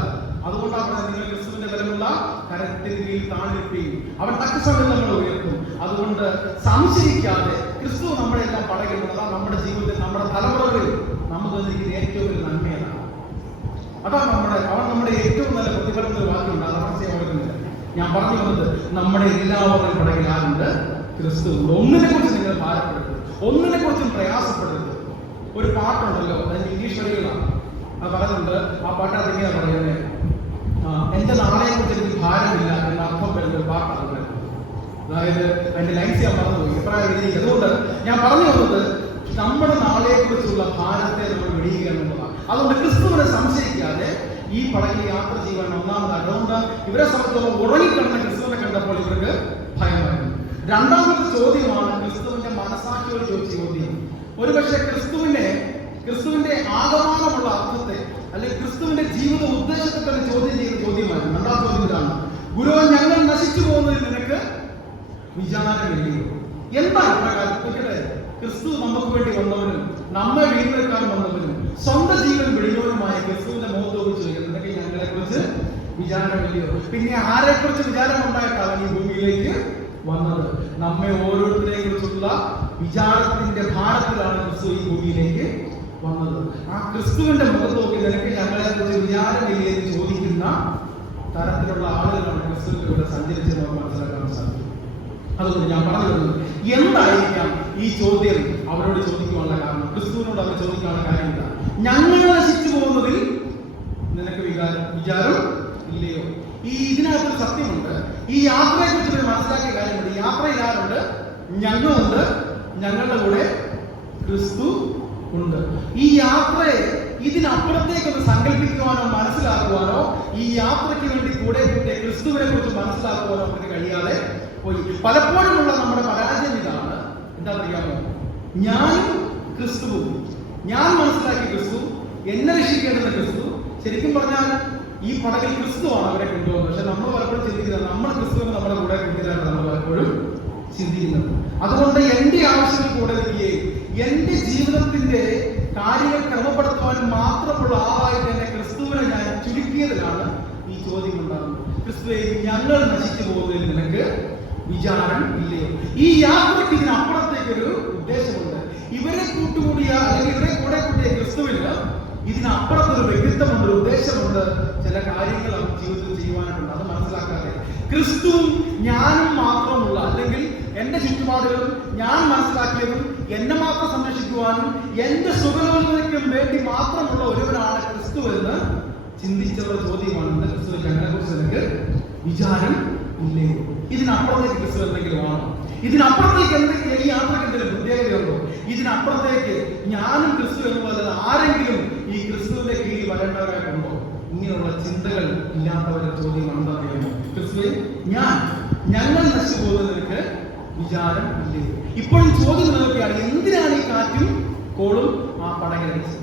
അതുകൊണ്ടാണ് നിങ്ങൾ ക്രിസ്തുവിന്റെ ബലമുള്ള കരത്തിന് കീഴിൽ താണിരിക്കുകയും അവൻ തക്ക സമയം നമ്മൾ ഉയർത്തും. അതുകൊണ്ട് സംശയിക്കാതെ ക്രിസ്തു നമ്മളെല്ലാം പടകിലുള്ളത് നമ്മുടെ ജീവിതത്തിൽ, നമ്മുടെ തലമുറകളിൽ നമുക്ക് തന്നിരിക്കുന്ന ഏറ്റവും വലിയ നന്മയാണ്. അതാണ് അവൻ നമ്മുടെ ഏറ്റവും നല്ല പ്രതിഫലം ഒരു വാക്കുണ്ട്. അത് ആശയം ഓർക്കുന്നില്ല. ഞാൻ പറഞ്ഞു വന്നത് നമ്മുടെ എല്ലാവരുടെയും പടകിൽ ആരുണ്ട്? ക്രിസ്തു. ഒന്നിനെ കുറിച്ച് നിങ്ങൾ ഭാരപ്പെടരുത്, ഒന്നിനെ കുറിച്ചും പ്രയാസപ്പെടരുത്. ഒരു പാട്ടുണ്ടല്ലോ, അതിന് ഇംഗ്ലീഷ് വരികളാണ്. അത് പറയുന്നുണ്ട്. ആ പാട്ട് അതെങ്ങനെയാ പറയുന്നത്? എന്റെ നാളെ കുറിച്ച് എനിക്ക് ഭാരമില്ല എന്ന അർത്ഥം വരുന്ന ഒരു പാട്ടാണ്. അതായത് അതിന്റെ ലൈൻസ് ഞാൻ മറന്നുപോയി, എപ്പോഴാണ് എഴുതിയത്. അതുകൊണ്ട് ഞാൻ പറഞ്ഞു വന്നത് നമ്മുടെ നാളെയെ കുറിച്ചുള്ള ഭാരത്തെ നമ്മൾ വെടിയുക എന്നുള്ളതാണ്. അതുകൊണ്ട് ക്രിസ്തുവിനെ സംശയിക്കാതെ ഈ പടകിൽ യാത്ര ചെയ്യാൻ ഒന്നാമതാണ്. അതുകൊണ്ട് ഇവരെ സംബന്ധിച്ചോളം ഉറങ്ങിക്കിടന്ന ക്രിസ്തുവിനെ കണ്ടപ്പോൾ ഇവർക്ക് ഭയമായിരുന്നു. രണ്ടാമത്തെ ചോദ്യമാണ് ക്രിസ്തുവിന്റെ മനസാക്ഷിയോട് ചോദിച്ച ചോദ്യം. ഒരുപക്ഷെ ക്രിസ്തുവിന്റെ ആഗമനമുള്ള അർത്ഥത്തെ അല്ലെങ്കിൽ ക്രിസ്തുവിന്റെ ജീവിത ഉദ്ദേശത്തെ തന്നെ ചോദ്യം ചെയ്ത ചോദ്യമായിരുന്നു. രണ്ടാം ചോദ്യം ഇതാണ്: ഗുരു, ഞങ്ങൾ നശിച്ചു പോകുന്നതിൽ നിനക്ക് വിചാരമില്ലയോ? എന്താ ഇപ്രകാരം? ക്രിസ്തു നമുക്ക് വേണ്ടി വന്നവനും നമ്മെ വീണ്ടെടുക്കാൻ വന്നവനും സ്വന്തം ജീവൻ വെടിഞ്ഞവനുമായ ക്രിസ്തുവിന്റെ മുഖത്ത് വെച്ച് നിനക്ക് ഞങ്ങളെ കുറിച്ച് വിചാരമില്ലയോ? പിന്നെ ആരെ കുറിച്ച് വിചാരം ഉണ്ടായിട്ടാണ് ഈ ഭൂമിയിലേക്ക് വന്നത്? നമ്മെ ഓരോരുത്തരെ കുറിച്ചുള്ള വിചാരത്തിന്റെ ഭാരത്തിലാണ് ക്രിസ്തു ഈ ഭൂമിയിലേക്ക് വന്നത്. ആ ക്രിസ്തുവിന്റെ മുഖത്ത് നോക്കി നിനക്ക് ഞങ്ങളെ കുറിച്ച് വിചാരമില്ലേ എന്ന് ചോദിക്കുന്ന തരത്തിലുള്ള ആളുകളാണ് ക്രിസ്തുവിന്റെ കൂടെ സഞ്ചരിച്ച് നമുക്ക് മനസ്സിലാക്കാൻ സാധിക്കും. അതുകൊണ്ട് ഞാൻ പറഞ്ഞു വരുന്നത്, എന്തായിരിക്കാം ഈ ചോദ്യം അവരോട് ചോദിക്കുവാനുള്ള കാരണം? ക്രിസ്തുവിനോട് അവർ ചോദിക്കാനുള്ള കാര്യം എന്താ? ഞങ്ങൾ നശിച്ചു പോകുന്നതിൽ നിനക്ക് വിചാരം ഇല്ലയോ? ഇതിനകത്തൊരു സത്യമുണ്ട്. ഈ യാത്രയെ കുറിച്ച് മനസ്സിലാക്കിയ കാര്യമുണ്ട്. യാത്രയിൽ ആരുണ്ട്? ഞങ്ങളുണ്ട്, ഞങ്ങളുടെ കൂടെ ക്രിസ്തു ഉണ്ട്. ഈ യാത്രയെ ഇതിനപ്പുറത്തേക്കൊന്ന് സങ്കല്പിക്കുവാനോ മനസ്സിലാക്കുവാനോ, ഈ യാത്രയ്ക്ക് വേണ്ടി കൂടെ കൂട്ടിയ ക്രിസ്തുവിനെ കുറിച്ച് മനസ്സിലാക്കുവാനോ നമുക്ക് കഴിയാതെ പോയി. പലപ്പോഴുമുള്ള നമ്മുടെ പരാജയം ഇതാണ്. എന്താണെന്നറിയാമോ? ഞാനും ക്രിസ്തുവും, ഞാൻ മനസ്സിലാക്കിയ ക്രിസ്തു, എന്നെ രക്ഷിക്കേണ്ടുന്ന ക്രിസ്തു. ശരിക്കും പറഞ്ഞാൽ ഈ പടകിൽ ക്രിസ്തുവാണ് അവരെ കൊണ്ടുപോകുന്നത്. പക്ഷെ നമ്മൾ പലപ്പോഴും ചിന്തിക്കുന്നത് നമ്മൾ ക്രിസ്തുവിനെ നമ്മുടെ കൂടെ കൊണ്ടുവരാനാണ് നമ്മൾ പലപ്പോഴും ചിന്തിക്കുന്നത്. അതുകൊണ്ട് എന്റെ ആവശ്യങ്ങൾ കൂടെ നിൽക്കുകയും എന്റെ ജീവിതത്തിന്റെ കാര്യങ്ങൾ ക്രമപ്പെടുത്തുവാനും മാത്രമുള്ള ആളായിട്ട് എന്നെ ക്രിസ്തുവിനെ ഞാൻ ചുരുക്കിയതിലാണ് ഈ ചോദ്യം ഉണ്ടാകുന്നത്. ക്രിസ്തുവെ, ഞങ്ങൾ നശിച്ചു പോകുന്നതിൽ നിനക്ക് വിചാരം ഇല്ലയോ? ഈ യാത്രയ്ക്ക് ഇതിനപ്പുറത്തേക്കൊരു ഉദ്ദേശമുണ്ട്. ഇവരെ കൂട്ടുകൂടിയ അല്ലെങ്കിൽ ഇവരെ കൂടെ കൂട്ടിയ ക്രിസ്തുവിന് ഇതിനപ്പുറത്തൊരു വ്യക്തിത്വമുണ്ട്, ഒരു ഉദ്ദേശമുണ്ട്. ചില കാര്യങ്ങൾ അവർ ജീവിതത്തിൽ ചെയ്യുവാനായിട്ടുണ്ട്. അത് മനസ്സിലാക്കാതെ ക്രിസ്തുവും ഞാനും മാത്രമുള്ള, അല്ലെങ്കിൽ എന്റെ ചുറ്റുപാടുകളും ഞാൻ മനസ്സിലാക്കിയതും എന്നെ മാത്രം സംരക്ഷിക്കുവാനും എന്റെ സുഖലോചനയ്ക്കും വേണ്ടി മാത്രമുള്ള ഒരുവനാണ് ക്രിസ്തു എന്ന് ചിന്തിച്ചുള്ള ചോദ്യമാണ്. ക്രിസ്തു, ഞങ്ങളെ കുറിച്ച് നിനക്ക് വിചാരം ഇല്ലയോ? ഇതിനപ്പുറത്തേക്ക് ക്രിസ്തു എന്തെങ്കിലും ആണോ? ഇതിനപ്പുറത്തേക്ക് എന്തെങ്കിലും ഈ യാത്രയ്ക്ക് എന്തെങ്കിലും പ്രത്യേകതയുണ്ടോ? ഇതിനപ്പുറത്തേക്ക് ഞാനും ക്രിസ്തു എന്നുള്ളത് ആരെങ്കിലും ഈ ക്രിസ്തുവിന്റെ കീഴിൽ വരേണ്ടവരായിട്ടുണ്ടോ? ഇങ്ങനെയുള്ള ചിന്തകൾ ഇല്ലാത്തവരുടെ ചോദ്യമാണ്. എന്താ അറിയാമോ? ക്രിസ്തുവെ, ഞങ്ങൾ നശിച്ചു പോകുന്നത് നിനക്ക് വിചാരം ഇല്ലയോ? ഇപ്പോഴും ചോദ്യം നിലനിൽക്കുകയാണ്, എന്തിനാണ് ഈ കാറ്റും കോളും ആ പടകിലടിച്ചത്?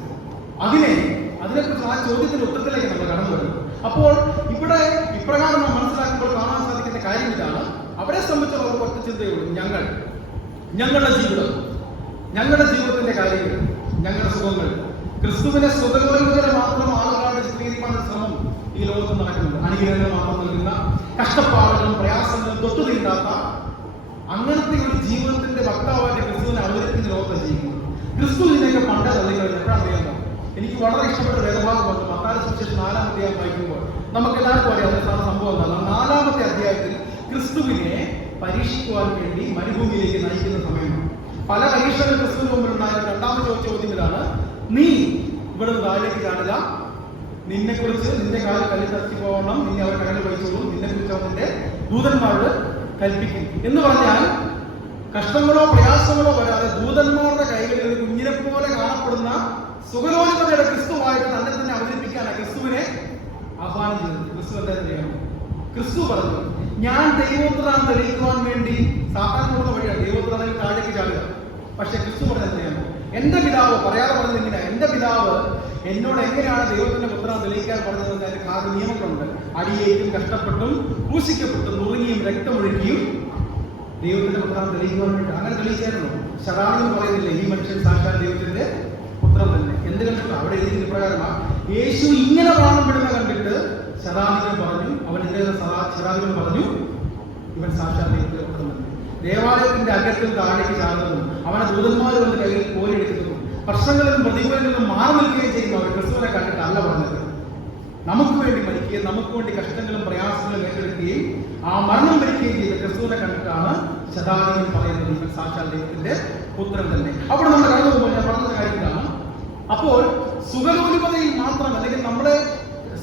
അതിനെക്കുറിച്ച് ആ ചോദ്യത്തിന്റെ ഉത്തരത്തിലേക്ക് നമ്മൾ കടന്നു വരുന്നു. അപ്പോൾ ഇവിടെ ഇപ്രകാരം നാം മനസ്സിലാക്കുമ്പോൾ കാണാൻ സാധിക്കുന്ന കാര്യം ഇതാണ്. അവരെ സംബന്ധിച്ചുള്ള ഒറ്റ ചിന്തയുള്ളൂ: ഞങ്ങളുടെ ജീവിതത്തിന്റെ കാര്യങ്ങൾ, ഞങ്ങളുടെ സുഖങ്ങൾ. ക്രിസ്തുവിനെ സുഖലോലുകളെ മാത്രം ആളുകളാണ് ചിത്രീകരിക്കാനുള്ള ശ്രമം ഈ ലോകത്ത് നടക്കുന്നുണ്ട്. അനുഗ്രഹങ്ങൾ മാത്രം നൽകുന്ന, കഷ്ടപ്പാടുകളും പ്രയാസങ്ങളും തൊട്ടുതീണ്ടാത്ത അങ്ങനത്തെ ഒരു ജീവിതത്തിന്റെ വക്താവായിട്ട് ക്രിസ്തുവിനെ അവതരിപ്പിക്കുന്ന ലോകത്ത് ജീവിക്കുന്നത്. ക്രിസ്തു ഇതിനൊക്കെ പണ്ടേ തള്ളിക്കളഞ്ഞു. എപ്പോഴാണെന്നറിയാമോ? എനിക്ക് വളരെ ഇഷ്ടപ്പെട്ട വേദഭാഗം വന്നു. മത്തായി സുവിശേഷം 4-ാം അധ്യായം വായിക്കുമ്പോൾ നമുക്ക് എല്ലാവർക്കും അറിയാം അതിന് സംഭവം എന്താണ്. 4-ാമത്തെ അധ്യായത്തിൽ ക്രിസ്തുവിനെ പരീക്ഷിക്കുവാൻ വേണ്ടി മരുഭൂമിയിലേക്ക് നയിക്കുന്ന സമയമാണ്. പല പരീക്ഷകൾ ക്രിസ്തുവിന് മുമ്പിലുണ്ടായ രണ്ടാമത്തെ ചോദ്യത്തിലാണ്: നീ ഇവിടെ താഴേക്ക് കാണില്ല, നിന്നെ കുറിച്ച് നിന്റെ കാലിൽ കല്ല് തട്ടി പോകണം, നിന്നെ അവർ കടലിൽ വഹിച്ചോളും, നിന്നെ കുറിച്ച് അവന്റെ ദൂതന്മാരോട് കൽപ്പിക്കും എന്ന് പറഞ്ഞാൽ കഷ്ടങ്ങളോ പ്രയാസങ്ങളോ വരാതെ ദൂതന്മാരുടെ കൈകളിൽ ഒരു കുഞ്ഞിനെ പോലെ കാണപ്പെടുന്ന സുഖലോചനയുടെ ക്രിസ്തുവായിട്ട് തന്നെ അവതരിപ്പിക്കാനാണ് ക്രിസ്തുവിനെ ആഹ്വാനം ചെയ്തത്. ക്രിസ്തു എന്താ ചെയ്യണം? ക്രിസ്തു പറഞ്ഞു, ഞാൻ ദൈവോത്തരാൻ തെളിയിക്കുവാൻ വേണ്ടി സാത്താൻ പോകുന്ന വഴിയാണ് ദൈവോത്തരാണെങ്കിൽ താഴേക്ക് ചാടുക. പക്ഷെ ക്രിസ്തു പറഞ്ഞത് ചെയ്യാമോ? എന്റെ പിതാവ് പറയാതെ പറഞ്ഞത് ഇങ്ങനെ, എന്റെ പിതാവ് എന്നോട് എങ്ങനെയാണ് ദൈവത്തിന്റെ പുത്രാൻ തെളിയിക്കാൻ പറഞ്ഞത്? അതിന്റെ കാരണം നിയമങ്ങളുണ്ട്. അടിയേറ്റും കഷ്ടപ്പെട്ടും ക്രൂശിക്കപ്പെട്ടും നുറുങ്ങിയും രക്തമൊഴുക്കിയും ദൈവത്തിന്റെ പുത്രാൻ തെളിയിക്കുവാൻ വേണ്ടി. അങ്ങനെ തെളിയിക്കായിരുന്നു. ശതാനന്ദൻ പറയുന്നില്ലേ, ഈ മനുഷ്യൻ സാക്ഷാൽ ദൈവത്തിന്റെ പുത്രൻ തന്നെ. എന്ത് കണ്ടിട്ട് അവിടെ എഴുതിയ പ്രകാരമാണ് യേശു ഇങ്ങനെ പ്രാണം വിടുന്ന കണ്ടിട്ട് ശതാനന്ദൻ പറഞ്ഞു, ശതാനന്ദൻ പറഞ്ഞു, ഇവൻ സാക്ഷാൽ ദൈവത്തിന്റെ പുത്രൻ തന്നെ. ദേവാലയത്തിന്റെ അകത്തിൽ താഴേക്ക് ചാടുന്നതും അവനെ ദൂതന്മാർ വന്ന് കയ്യിൽ കോരിയെടുക്കുന്നതും പ്രശ്നങ്ങളിലും പ്രതികൂലങ്ങളിലും മാറി നിൽക്കുകയും ചെയ്യുന്ന അവർ ക്രിസ്തുവിനെ കണ്ടിട്ടല്ല പറഞ്ഞത്. നമുക്ക് വേണ്ടി മരിക്കുകയും നമുക്ക് വേണ്ടി കഷ്ടങ്ങളും പ്രയാസങ്ങളും ഏറ്റെടുക്കുകയും ആ മരണം വരിക്കുകയും ചെയ്ത ക്രിസ്തുവിനെ കണ്ടിട്ടാണ് ശതാനന്ദൻ പറയുന്നത്, ഇവൻ സാക്ഷാൽ ദൈവത്തിന്റെ പുത്രൻ തന്നെ. അവിടെ നമ്മൾ കടന്നു പോകുമ്പോൾ ഞാൻ പറഞ്ഞ കാര്യങ്ങളാണ്. അപ്പോൾ സുഖലോലുപതയിൽ മാത്രം, അല്ലെങ്കിൽ നമ്മളെ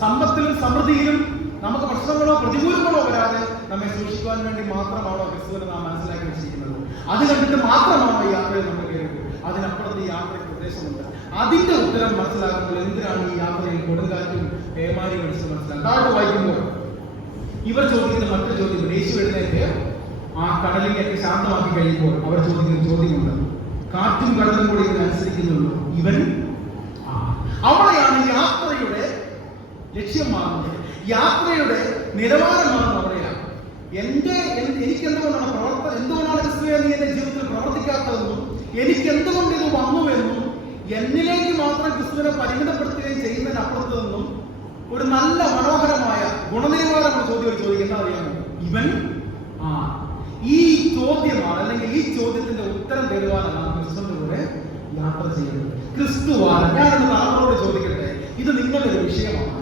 സമ്പത്തിലും സമൃദ്ധിയിലും നമുക്ക് പ്രശ്നങ്ങളോ പ്രതികൂലങ്ങളോ വരാതെ നമ്മെ സൂക്ഷിക്കുവാൻ വേണ്ടി മാത്രമാണോ ക്രിസ്തുവിനെ നാം മനസ്സിലാക്കി വെച്ചിരിക്കുന്നത്? അത് കണ്ടിട്ട് മാത്രമാണോ ഈ യാത്രയിൽ നമ്മൾ കയറുന്നത്? അതിനപ്പുറത്ത് ഈ യാത്രയ്ക്ക് ഉദ്ദേശമുണ്ട്. അതിന്റെ ഉത്തരം മനസ്സിലാക്കുമ്പോൾ എന്തിനാണ് ഈ യാത്രയിൽ കൊടുങ്കാറ്റും പേമാരിയും അടിച്ച് മനസ്സിലാക്കുക? താഴെ വായിക്കുമ്പോൾ ഇവർ ചോദിക്കുന്ന മറ്റൊരു ചോദ്യം, യേശു എഴുന്നേറ്റ് ആ കടലിനെയൊക്കെ ശാന്തമാക്കി കഴിയുമ്പോൾ അവർ ചോദിക്കുന്ന ചോദ്യമുണ്ട്, കാറ്റും കടലും കൂടി ഇതിനനുസരിക്കുന്നുള്ളൂ, ഇവൻ അവിടെയാണ് യാത്രയുടെ ലക്ഷ്യം മാറുന്നത്, യാത്രയുടെ നിലവാരം മാറുന്നത് അവിടെയാണ്. എനിക്ക് എന്തുകൊണ്ടാണ് ക്രിസ്തുവേ നീ എന്റെ ജീവിതത്തിൽ പ്രവർത്തിക്കാത്തതെന്നും എനിക്ക് എന്തുകൊണ്ട് ഇത് വന്നുവെന്നും എന്നിലേക്ക് മാത്രം ക്രിസ്തുവിനെ പരിമിതപ്പെടുത്തുകയും ചെയ്യുന്നതിനപ്പുറത്ത് നിന്നും ഒരു നല്ല മനോഹരമായ ഗുണനിലവാരമുള്ള ചോദ്യം ചോദിക്കുന്ന അറിയാമോ? ഇവൻ ഈ ചോദ്യമാണ്, അല്ലെങ്കിൽ ഈ ചോദ്യത്തിന്റെ ഉത്തരം തരുവാനാണ് ക്രിസ്തുവിന്റെ കൂടെ യാത്ര ചെയ്യുന്നത്. ക്രിസ്തുവാണ്. ഞാനൊന്ന് നമ്മളോട് ചോദിക്കട്ടെ, ഇത് നിങ്ങളുടെ ഒരു വിഷയമാണ്,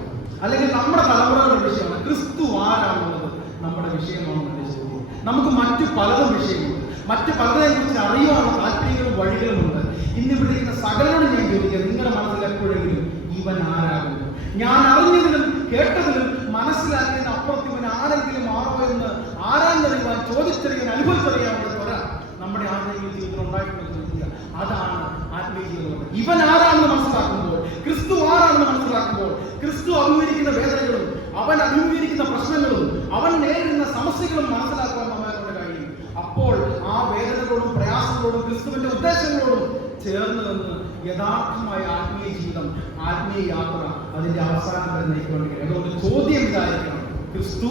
അല്ലെങ്കിൽ നമ്മുടെ തലമുറകളുടെ വിഷയമാണ്. ക്രിസ്തു ആരാണെന്നുള്ളത് നമ്മുടെ വിഷയമാണ്. ചോദ്യം നമുക്ക് മറ്റു പലതും വിഷയമുണ്ട്, മറ്റു പലതിനെ കുറിച്ച് അറിയുവാനുള്ള താല്പര്യങ്ങളും വഴികളുമുണ്ട്. ഇന്നിവിടെ ഇരിക്കുന്ന സകലരോടും ഞാൻ ചോദിക്കുക, നിങ്ങളുടെ മനസ്സിൽ എപ്പോഴെങ്കിലും ഇവൻ ആരാകുന്നു? ഞാൻ അറിഞ്ഞതിലും കേട്ടതിലും മനസ്സിലാക്കിയതിന് അപ്പുറത്ത് ഇവൻ ആരെങ്കിലും ആണോ എന്ന് ആരാഞ്ഞറിയുവാൻ, ചോദിച്ചറിയാൻ, അനുഭവിച്ചറിയാനുള്ള ഒരാൾ നമ്മുടെ ആത്മീയ ജീവിതത്തിൽ ഉണ്ടായിട്ടുണ്ടെന്ന് ചോദിക്കുക. അതാണ് ആത്മീയ ജീവിതം. ഇവൻ ആരാണെന്ന് മനസ്സിലാക്കുമ്പോൾ, ക്രിസ്തു ആരാണെന്ന് മനസ്സിലാക്കുമ്പോൾ, ക്രിസ്തു അഭിമുഖീകരിക്കുന്ന വേദനകളും അവൻ അഭിമുഖീകരിക്കുന്ന പ്രശ്നങ്ങളും അവൻ നേരിടുന്ന സമസ്യകളും മനസ്സിലാക്കുവാൻ നമ്മളെ കൊണ്ട് കഴിയും. അപ്പോൾ ആ വേദനകളോടും പ്രയാസങ്ങളോടും ക്രിസ്തുവിന്റെ ഉദ്ദേശങ്ങളോടും ചേർന്ന് നിന്ന് യഥാർത്ഥമായ ആത്മീയ ജീവിതം, ആത്മീയ യാത്ര അതിന്റെ അവസാനം വരെ നയിക്കേണ്ടി കഴിയും. അതുകൊണ്ട് ചോദ്യം ഇതായിരിക്കണം, ക്രിസ്തു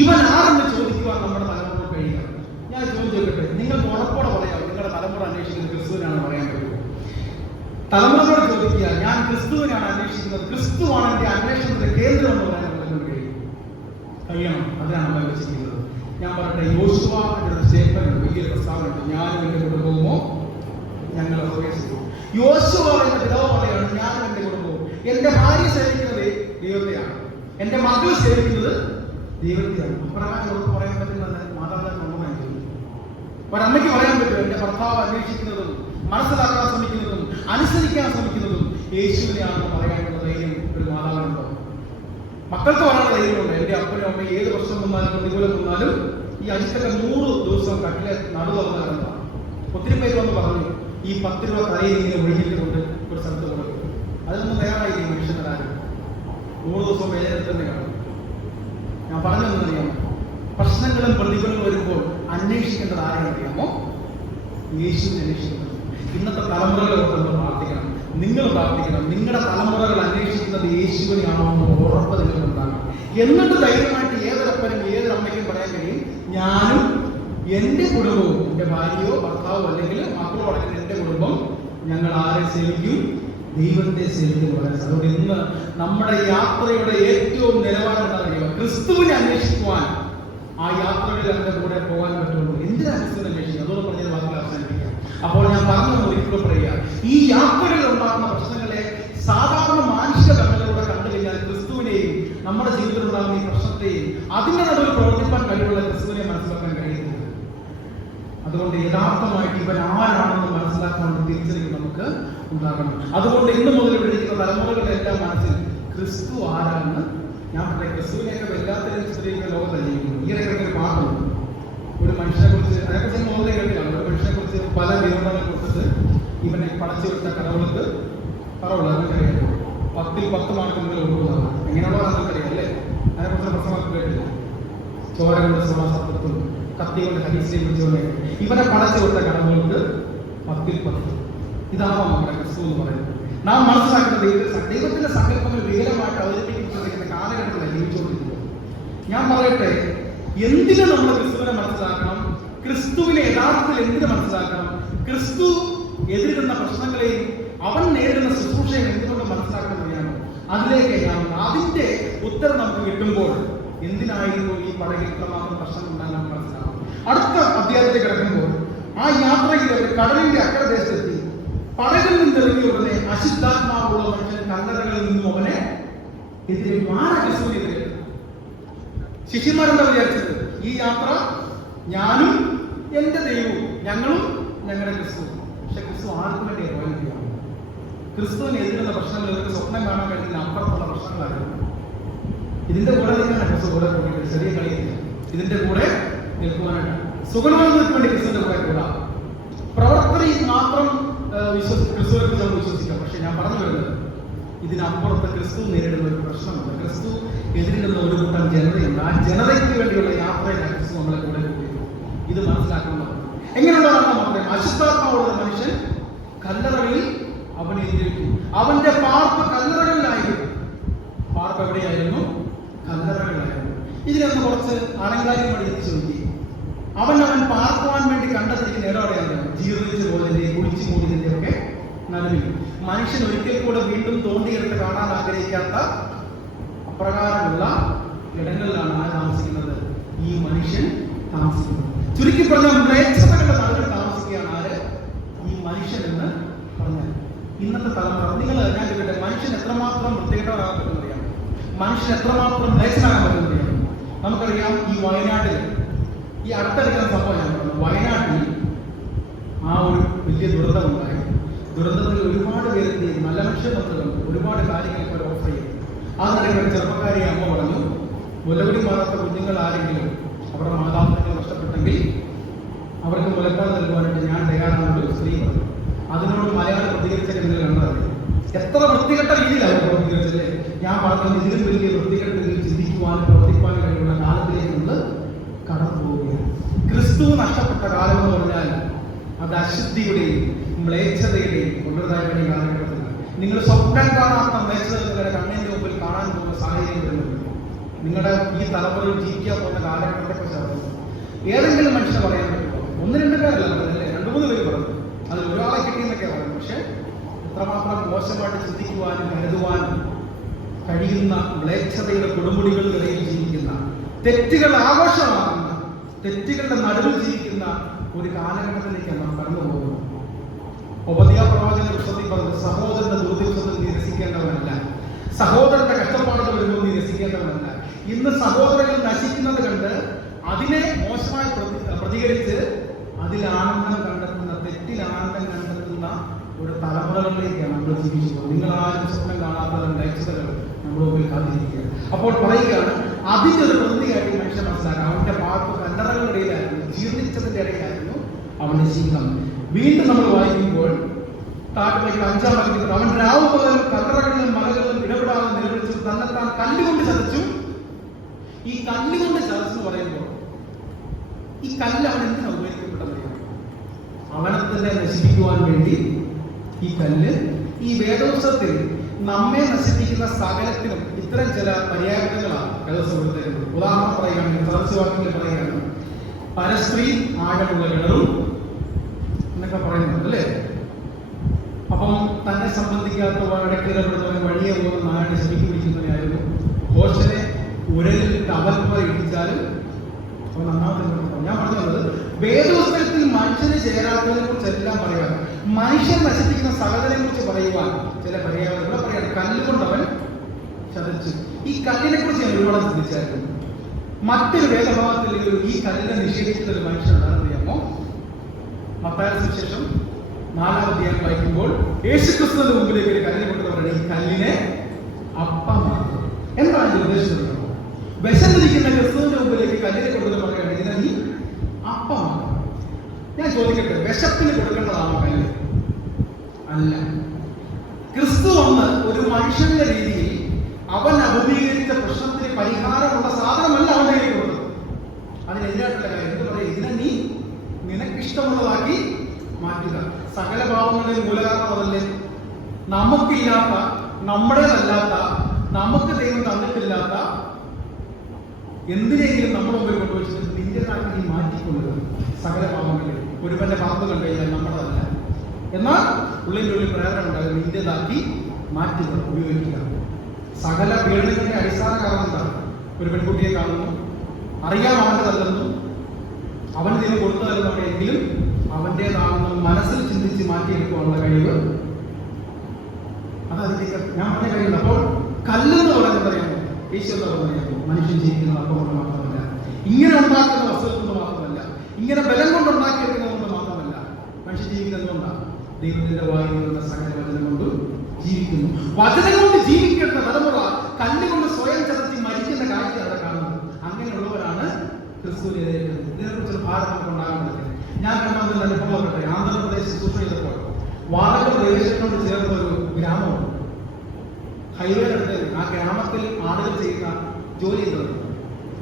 ഇവൻ ആരെന്ന് ചോദിക്കുവാൻ നമ്മുടെ തലമുറ കഴിയുക. ഞാൻ ചോദിച്ചോട്ടെ, നിങ്ങൾക്ക് ഉറപ്പോടെ പറയാം നിങ്ങളുടെ തലമുറ അന്വേഷിക്കുന്നത് ക്രിസ്തുവിനാണ് പറയാൻ പറ്റുമോ? തലമുറയോട് ചോദിക്കുക, ഞാൻ ക്രിസ്തുവിനാണ് അന്വേഷിക്കുന്നത്, ക്രിസ്തുവാണ് എന്റെ അന്വേഷണത്തിന്റെ കേന്ദ്രം എന്ന് പറയാൻ കഴിയണം. അതിനാണ് നമ്മൾ വെച്ചിരിക്കുന്നത്. ഞാൻ പറയട്ടെ, യോശുവ ഒരു സ്റ്റേറ്റ്മെന്റ്, വലിയ പ്രസ്താവന, ഞാനും എന്റെ കുടുംബവുമോ ഞങ്ങൾ പ്രവേശിക്കും. യോശുവ എന്റെ പിതാവ് പറയാണ്, ഞാനും എന്റെ കുടുംബവും. എന്റെ ഭാര്യ സേവിക്കുന്നത് ദൈവത്തെയാണ്, എന്റെ മകൾ സേവിക്കുന്നത് ദൈവത്തെയാണ്. അപ്രകാരം അവർക്ക് പറയാൻ പറ്റുന്ന മാതാപിതാക്കൾ ഒന്നായി ചോദിക്കും. ഒരമ്മയ്ക്ക് പറയാൻ പറ്റും, എന്റെ ഭർത്താവ് അന്വേഷിക്കുന്നതും മനസ്സിലാക്കാൻ ശ്രമിക്കുന്നതും അനുസരിക്കാൻ ശ്രമിക്കുന്നതും യേശുവിനെയാണെന്ന് പറയാനുള്ള ധൈര്യം ഒരു മാതാവിനുണ്ടോ? മക്കൾക്ക് പറയാനുള്ള ധൈര്യമുണ്ട്. എന്റെ അപ്പനും അമ്മയും ഏത് പ്രശ്നം വന്നാലും പ്രതികൂലം വന്നാലും ഈ അഞ്ചൊക്കെ 100 ദിവസം കട്ടിലെ നടുവന്ന കിടന്നതാണ്. ഒത്തിരി പേര് വന്ന് പറഞ്ഞു, ഈ 10 രൂപ തലയിൽ ഇങ്ങനെ ഒഴുകിക്കൊണ്ട് ഒരു സ്ഥലത്ത് കൊടുക്കും. അതിനൊന്നും തയ്യാറായി മനുഷ്യന്മാരും 100 ദിവസം വേദന തന്നെ കാണും. ഞാൻ പറഞ്ഞതെന്നറിയാമോ? പ്രശ്നങ്ങളും പ്രതികൂലങ്ങളും വരുമ്പോൾ അന്വേഷിക്കേണ്ടത് ആരെയാണ് അറിയാമോ? യേശുവിനെ അന്വേഷിക്കുന്നത്. ഇന്നത്തെ തലമുറകളെ നമ്മൾ പ്രാർത്ഥിക്കണം, നിങ്ങൾ പ്രാർത്ഥിക്കണം. നിങ്ങളുടെ തലമുറകൾ അന്വേഷിക്കുന്നത് യേശുവിനെയാണോ എന്ന് ഉറപ്പ് നിങ്ങൾക്കുണ്ടാകണം. എന്നിട്ട് ധൈര്യമായിട്ട് ഏതൊരപ്പനും ഏതൊരമ്മയ്ക്കും പറയാൻ കഴിയും, ഞാനും എന്റെ കുടുംബവും, എന്റെ ഭാര്യയോ ഭർത്താവോ അല്ലെങ്കിൽ മക്കളോ അടങ്ങുന്ന എന്റെ കുടുംബം, ഞങ്ങൾ ആരെ സേവിക്കും? ദൈവത്തെ സേവിക്കുന്നു. അതുകൊണ്ട് ഇന്ന് നമ്മുടെ യാത്രയുടെ ഏറ്റവും നിലവാരം എന്താണെന്നറിയോ? ക്രിസ്തുവിനെ അന്വേഷിക്കുവാൻ ആ യാത്രകളിൽ അതിന്റെ കൂടെ പോകാൻ പറ്റുള്ളൂ. എന്തിനാ ക്രിസ്തുവിനെ അന്വേഷിക്കുക? അതോടെ പറഞ്ഞ വാക്കുകൾ അവസാനിപ്പിക്കാം. അപ്പോൾ ഞാൻ പറഞ്ഞു ഒരിക്കലും പറയുക, ഈ യാത്രകളിൽ ഉണ്ടാകുന്ന പ്രശ്നങ്ങളെ സാധാരണ മാനുഷിക കണ്ണുകളിലൂടെ കണ്ടു കഴിഞ്ഞാൽ ക്രിസ്തുവിനെയും നമ്മുടെ ജീവിതത്തിൽ ഉണ്ടാകുന്ന ഈ പ്രശ്നത്തെയും അതിന്റെ നടുവിൽ പ്രവർത്തിക്കാൻ കഴിവുള്ള ക്രിസ്തുവിനെ മനസ്സിലാക്കാൻ കഴിയുന്നത്. അതുകൊണ്ട് യഥാർത്ഥമായിട്ട് ഇവൻ ആരാണെന്ന് മനസ്സിലാക്കാനുള്ള തിരിച്ചറിവ് നമുക്ക് ഉണ്ടാകണം. അതുകൊണ്ട് ഇന്ന് മുതൽ ഇവിടെ ഇരിക്കുന്ന തലമുറകളുടെ എല്ലാം മനസ്സിൽ ക്രിസ്തു ആരാണെന്ന് ഞാൻ പറയാം. ക്രിസ്തുവിനെയൊക്കെ വല്ലാത്തൊരു ചിത്രീകരണ ലോകത്തല്ലേ. ഈയിടെ ഒരു പാട്ടുണ്ട്, ഒരു മനുഷ്യനെ കുറിച്ച്, അതേക്കുറിച്ച് മുതലേ കേട്ടില്ല. ഒരു മനുഷ്യനെ കുറിച്ച് പല വിവരണങ്ങളെ കുറിച്ചിട്ട് ഇവനെ പടച്ചു വിട്ട കടവുൾക്ക് പറവുള്ള അതൊക്കെ അറിയാം. 10ൽ 10 മാർക്ക് നിങ്ങൾ കൊടുക്കുന്നത് എങ്ങനെയുള്ളതാണെന്ന് അറിയാം അല്ലേ? അതിനെക്കുറിച്ച് പ്രശ്നമാക്കി കേട്ടില്ല. ചോര കൊണ്ട് സഭാസത്വത്തും കത്തി കൊണ്ട് ഹരീസിനെയും വിളിച്ചുകൊണ്ട് ഇവനെ പടച്ചു കൊടുത്ത കടങ്ങൾക്ക് 10-10. ഇതാണോ നമ്മുടെ ക്രിസ്തു എന്ന് പറയുന്നത്? നാം മനസ്സിലാക്കുന്നത് ദൈവത്തിന്റെ സങ്കല്പങ്ങൾ വികലമായിട്ട് അവതരിപ്പിക്കുന്ന കാലഘട്ടത്തിലാണ് ജീവിച്ചുകൊണ്ടിരിക്കുന്നത്. ഞാൻ പറയട്ടെ, എന്തിനു നമ്മൾ ക്രിസ്തുവിനെ മനസ്സിലാക്കണം? ക്രിസ്തുവിനെ യഥാർത്ഥത്തിൽ എന്തിനു മനസ്സിലാക്കണം? ക്രിസ്തു എതിരിടുന്ന പ്രശ്നങ്ങളെയും അവൻ നേരിടുന്ന ശുശ്രൂഷയും എന്തുകൊണ്ട് മനസ്സിലാക്കണമെന്നാണ് അതിലേക്കാണ്. അതിന്റെ ഉത്തരം നമുക്ക് കിട്ടുമ്പോൾ എന്തിനായിരുന്നു ഈ പടകിൽ ഇത്രമാത്രം പ്രശ്നം ഉണ്ടാകാൻ മനസ്സിലാവും. അടുത്ത അധ്യായത്തിലേക്ക് കിടക്കുമ്പോൾ ആ യാത്രയിൽ കടലിന്റെ അക്കരദേശത്തെത്തി. പടകിൽ നിന്നിറങ്ങിയ ഉടനെ അശുദ്ധാത്മാവുള്ള മനുഷ്യൻ കല്ലറകളിൽ നിന്നും അവനെ എതിരേറ്റു. ക്രിസ്തുവിനെതിരെ ശിഷ്യന്മാരെന്താ വിചാരിച്ചത്? ഈ യാത്ര ഞാനും എന്റെ ദൈവവും, ഞങ്ങളും ഞങ്ങളുടെ ക്രിസ്തു. പക്ഷെ ക്രിസ്തു ആർക്കും വേണ്ടി പോയിരിക്കുകയാണ്. ക്രിസ്തുവിന് എതിരുള്ള പ്രശ്നങ്ങൾ ഇവർക്ക് സ്വപ്നം കാണാൻ കഴിയുന്ന അപ്പുറത്തുള്ള പ്രശ്നങ്ങളായിരുന്നു. ഇതിന്റെ കൂടെ നിൽക്കാനാണ് ക്രിസ്തു കൂടെ കൂടിയിട്ട് ചെറിയ കളിയില്ല. ഇതിന്റെ കൂടെ നിൽക്കുവാനായിട്ട് സുഖങ്ങൾക്ക് വേണ്ടി ക്രിസ്തുവിന്റെ കൂടെ കൂടാ. പ്രവർത്തനയിൽ മാത്രം ക്രിസ്തുവിനെ കുറിച്ച് നമ്മൾ വിശ്വസിക്കാം. പക്ഷെ ഞാൻ പറഞ്ഞു വരുന്നത് ഇതിനപ്പുറത്ത് ക്രിസ്തു നേരിടുന്ന ഒരു പ്രശ്നമുണ്ട്. ക്രിസ്തു എതിരിടുന്ന ഒരു കൂട്ടം ജനതയുണ്ട്. ആ ജനതയ്ക്ക് വേണ്ടിയുള്ള യാത്രയിലാണ് ക്രിസ്തു നമ്മളെ കൂടെ കൂടിയത്. ഇത് മനസ്സിലാക്കുന്നത് എങ്ങനെയുള്ളതാണെന്ന് മാത്രമേ. അശുദ്ധാത്മാവുള്ള മനുഷ്യൻ കല്ലറകളിൽ അവനെ എതിരേറ്റു. അവന്റെ പാർപ്പ് കല്ലറകളിലായിരുന്നു. പാർപ്പ് എവിടെയായിരുന്നു? കല്ലറകളിലായിരുന്നു. ഇതിനൊന്ന് കുറച്ച് അലങ്കാരം വഴി എത്തിച്ചു നോക്കി. അവൻ പാർക്കുവാൻ വേണ്ടി കണ്ടെത്തിയിരിക്കുന്ന ഇടപെടലാണ് ജീർണിച്ചു പോയതിന്റെ, കുളിച്ചു മൂടിയതിന്റെ ഒക്കെ നടുവിൽ. മനുഷ്യൻ ഒരിക്കൽ കൂടെ വീണ്ടും തോണ്ടിയെടുത്ത് കാണാൻ ആഗ്രഹിക്കാത്ത അപ്രകാരമുള്ള ഇടങ്ങളിലാണ് ആര് താമസിക്കുന്നത്? ഈ മനുഷ്യൻ താമസിക്കുന്നത്. ചുരുക്കി പറഞ്ഞാൽ മ്ലേച്ഛതകളുടെ നടുവിൽ താമസിക്കുകയാണ് ആര്? ഈ മനുഷ്യൻ എന്ന് പറഞ്ഞാൽ. ഇന്നത്തെ തലമുറ ഞാൻ ചോദിക്കട്ടെ, മനുഷ്യൻ എത്രമാത്രം വൃത്തികെട്ടവരാകാൻ പറ്റുന്നറിയാം? മനുഷ്യൻ എത്രമാത്രം മ്ലേച്ഛനാകാൻ പറ്റുന്നറിയാം? നമുക്കറിയാം, ഈ വയനാട്ടിൽ ഈ അടുത്തടുക്കുന്ന സംഭവം ഞാൻ പറഞ്ഞു. വയനാട്ടിൽ ആ ഒരു വലിയ ദുരന്തമുണ്ടായി. ദുരന്തത്തിൽ ഒരുപാട് പേർക്ക് നല്ല മനുഷ്യബന്ധങ്ങൾ ഒരുപാട് കാര്യങ്ങൾ അവർ ഓഫർ ചെയ്തു. ആ നിലയിൽ ചെറുപ്പക്കാരി അമ്മ പറഞ്ഞു, മുലകുടി മാറാത്ത കുഞ്ഞുങ്ങൾ ആരെങ്കിലും അവരുടെ മാതാപിതാക്കൾ നഷ്ടപ്പെട്ടെങ്കിൽ അവർക്ക് മുലപ്പാൽ നൽകുവാനായിട്ട് ഞാൻ തയ്യാറാണെന്നൊരു സ്ത്രീ പറഞ്ഞു. അതിനോട് മലയാളം പ്രതികരിച്ച നിങ്ങൾ കണ്ടത് എത്ര വൃത്തികെട്ട രീതിയിലാണ് പ്രതികരിച്ചത്. ഞാൻ പറഞ്ഞത് ഇതിലും വലിയ വൃത്തികെട്ട രീതിയിൽ ചിന്തിക്കുവാനും പ്രവർത്തിക്കാനും കഴിയുള്ള കാലത്തിലേക്ക് നമ്മൾ കടന്നു പോവുകയാണ്. ക്രിസ്തു നഷ്ടപ്പെട്ട കാലം എന്ന് പറഞ്ഞാൽ അത് അശുദ്ധിയുടെയും മ്ലേച്ഛതയുടെയും കൊണ്ടുവരാൻ വേണ്ടി കാലഘട്ടത്തിൽ നിങ്ങൾ സ്വപ്നം കാണാത്ത മ്ലേച്ഛത നിങ്ങളുടെ കണ്ണിന്റെ മുമ്പിൽ കാണാൻ പോകുന്ന സാഹചര്യം വരുന്നുണ്ട്. നിങ്ങളുടെ ഈ തലമുറയിൽ ജീവിക്കാൻ പോകുന്ന കാലഘട്ടത്തെ കുറിച്ച് ഏതെങ്കിലും മനുഷ്യനെ പറയാൻ പറ്റുമോ? 1-2 പേരല്ല പറഞ്ഞല്ലേ, 2-3 പേര് പറഞ്ഞു. അതിൽ ഒരാളെ കിട്ടിയെന്നൊക്കെ പറഞ്ഞു. പക്ഷെ എത്രമാത്രം മോശമായിട്ട് ചിന്തിക്കുവാനും കരുതുവാനും കഴിയുന്ന മ്ലേച്ഛതയുടെ കൊടുമുടികൾക്കിടയിൽ ജീവിക്കുന്ന, തെറ്റുകൾ ആഘോഷമാകുന്ന, തെറ്റുകളുടെ നടുവിൽ ജീവിക്കുന്ന ഒരു കാലഘട്ടത്തിലേക്ക് നാം കടന്നു പോകുന്നു. ഉപദ്യാ പ്രവാചക പുസ്തകത്തിൽ പറഞ്ഞത് സഹോദരന്റെ ദുർദിവസത്തിൽ നിരസിക്കേണ്ടവനല്ല, സഹോദരന്റെ കഷ്ടപ്പാടുകൾ വരുമ്പോൾ നിരസിക്കേണ്ടവനല്ല. ഇന്ന് സഹോദരങ്ങൾ നശിക്കുന്നത് കണ്ട് അതിനെ മോശമായി പ്രതികരിച്ച് അതിൽ ആനന്ദം കണ്ടെത്തുന്ന, തെറ്റിൽ ആനന്ദം കണ്ടെത്തുന്ന ഒരു തലമുറകളിലേക്കാണ് നമ്മൾ ജീവിക്കുന്നത്. നിങ്ങൾ ആരും സ്വപ്നം കാണാത്ത ലക്ഷ്യതകൾ നമ്മുടെ മുമ്പിൽ കാത്തിരിക്കുക. അപ്പോൾ പറയുകയാണ്, അതിൻ്റെ ഒരു പ്രതിയായിട്ട് മനുഷ്യൻ മനസ്സിലാക്കാം. അവന്റെ പാർപ്പ് കല്ലറകളുടെ ഇടയിലായിരുന്നു, ജീർണിച്ചതിന്റെ ഇടയിലായിരുന്നു അവന്റെ ജീവിതം. വീണ്ടും നമ്മൾ വായിക്കുമ്പോൾ താഴേക്ക് 5-ാം വാക്യത്തിൽ അവൻ രാവ് മുതൽ കല്ലറകളിലും മലകളിലും ഇടപെടാതെ നിലവിളിച്ചു തന്നെത്താൻ കല്ലുകൊണ്ട് ചതച്ചു. ഈ കല്ലുകൊണ്ട് ചതച്ചു എന്ന് പറയുമ്പോൾ ഈ കല്ല് അവൻ എന്തിനാ ഉപയോഗിക്കപ്പെട്ടത്? അവനെ തന്നെ നശിപ്പിക്കുവാൻ വേണ്ടി ഈ കല്ല്. ഈ വേദോത്സവത്തിൽ നമ്മെ നശിപ്പിക്കുന്ന സകലത്തിനും ഇത്തരം ചില പര്യാപ്തങ്ങളാണ് വേദോത്സവത്തിലേക്ക്. ഉദാഹരണം പറയുകയാണെങ്കിൽ സദസ്യവാക്യങ്ങൾ പറയുകയാണ്, പരസ്ത്രീ ആഴമുള്ള കിണറും എന്നൊക്കെ പറയുന്നുണ്ട് അല്ലേ. അപ്പം തന്നെ സംബന്ധിക്കാത്ത ഇടയ്ക്കിടപെടുന്നവന് വഴിയെ പോകുന്ന നാടിനെ ശരിക്ക് പിടിക്കുന്നവനായിരുന്നു. ഘോഷനെ ഉരലിൽ അവൽപ്പ ഇടിച്ചാലും അവൻ നന്നാമത്തെ. ഞാൻ പറഞ്ഞത് വേദോത്സവത്തിൽ മനുഷ്യന് ചേരാത്തതിനെ കുറിച്ച് എല്ലാം പറയുവാൻ, മനുഷ്യൻ നശിപ്പിക്കുന്ന സകലനെ കുറിച്ച് പറയുവാൻ ചില പര്യാപ്തം ഇവിടെ പറയാണ്. കല്ലുകൊണ്ടവൻ ചതച്ചു. ഈ കല്ലിനെ കുറിച്ച് ഞാൻ ഒരുപാട് ചിന്തിച്ചായിരുന്നു. മറ്റൊരു വേദഭാഗത്തിൽ ഈ കല്ലിനെ നിഷേധിക്കുന്ന ഒരു മനുഷ്യനുണ്ടാകുന്ന അറിയാമോ? മത്തായിയുടെ സുവിശേഷം 4-ാം അധ്യായം വായിക്കുമ്പോൾ യേശുക്രിസ്തുവിന്റെ മുമ്പിലേക്ക് ഒരു കല്ലിനെ കൊണ്ടുവരണം. ഈ കല്ലിനെ അപ്പമാക്കുക. എന്താണ് ഇത് ഉദ്ദേശിച്ചത്? വിശന്നിരിക്കുന്ന ക്രിസ്തുവിന്റെ മുമ്പിലേക്ക് കല്ലിനെ കൊണ്ടുവന്ന് പറയുകയാണ്, ഇതിനെ നീ അപ്പമാക്കുക. ഞാൻ ചോദിക്കട്ടെ, വിശപ്പിന് കൊടുക്കേണ്ടതാണോ കല്ല്? അല്ല. ക്രിസ്തു വന്ന് ഒരു മനുഷ്യന്റെ രീതിയിൽ അവൻ അഭിമുഖീകരിച്ച പ്രശ്നത്തിന് പരിഹാരമുള്ള സാധനമല്ല അവന്റെ കയ്യിൽ കൊടുത്തത്. അതിനെതിരായിട്ടുള്ള കാര്യം എന്ന് പറയുക, ഇതിനെ നീ നിനക്കിഷ്ടമുള്ളതാക്കി മാറ്റുക. സകല പാപങ്ങളുടെയും മൂലകാരണം അതല്ലേ? നമുക്കില്ലാത്ത, നമ്മുടേതല്ലാത്ത, നമുക്ക് ദൈവം തന്നിട്ടില്ലാത്ത എന്തിനെങ്കിലും നമ്മുടെ മുമ്പിൽ കൊണ്ടുവച്ചിട്ട് നിന്റേതാക്കി നീ മാറ്റിക്കൊള്ളുക. സകല പാപങ്ങളിൽ ഒരുവന്റെ പാപം കണ്ടു കഴിഞ്ഞാൽ നമ്മുടേതല്ല, എന്നാൽ ഉള്ളിൻ്റെ ഉള്ളിൽ പ്രേരണ ഉണ്ടാകും, നിന്റേതാക്കി മാറ്റുക, ഉപയോഗിക്കുക. സകല പീഡനങ്ങളുടെ അടിസ്ഥാന കാരണം എന്താണ്? ഒരു പെൺകുട്ടിയെ കാണുന്നു, അറിയാം അവൻ്റെതല്ലെന്നും അവൻ ദൈവം കൊടുത്തതല്ലെന്നൊക്കെ എങ്കിലും അവൻ്റേതാണെന്നും മനസ്സിൽ ചിന്തിച്ച് മാറ്റിയെടുക്കാനുള്ള കഴിവ് അതതിലേക്ക് ഞാൻ പറഞ്ഞ കഴിയുന്നു. അപ്പോൾ കല്ലെന്ന് പറയുന്നത് അറിയാമോ? ഈശ്വരൻ പറയാമോ? മനുഷ്യൻ ജീവിക്കുന്നത് അപ്പം കൊണ്ട് മാത്രമല്ല, ഇങ്ങനെ ഉണ്ടാക്കുന്ന വസ്തുക്കൾ കൊണ്ട് മാത്രമല്ല, ഇങ്ങനെ ബലം കൊണ്ട് ഉണ്ടാക്കിയെടുക്കുന്നത് കൊണ്ട് മാത്രമല്ല. മനുഷ്യൻ ജീവിക്കുന്നത് എന്തുകൊണ്ടാണ്? ദൈവത്തിന്റെ വായിൽ വരുന്ന സകല വചനം കൊണ്ട് ജീവിക്കുന്നു. വചനം കൊണ്ട് ജീവിക്കുന്ന തലമുറ കല്ലുകൊണ്ട് സ്വയം ചതത്തി മരിക്കുന്ന കാഴ്ച അവിടെ കാണുന്നത്. അങ്ങനെയുള്ളവരാണ് ക്രിസ്തുവിനെ എതിരേറ്റത്. ഇതിനെക്കുറിച്ചൊരു ഭാരം നമുക്ക് ഉണ്ടാകുന്നത് ഞാൻ കണ്ടതിൽ അനുഭവപ്പെട്ടെ. ആന്ധ്രാപ്രദേശ് ശുശ്രൂഷ ചെയ്തപ്പോൾ വാടക പ്രദേശത്തോട് ചേർന്ന ഒരു ഗ്രാമമുണ്ട്. ഹൈവേ അടുത്ത് ആ ഗ്രാമത്തിൽ ആളുകൾ ചെയ്യുന്ന ജോലി ചെയ്തത്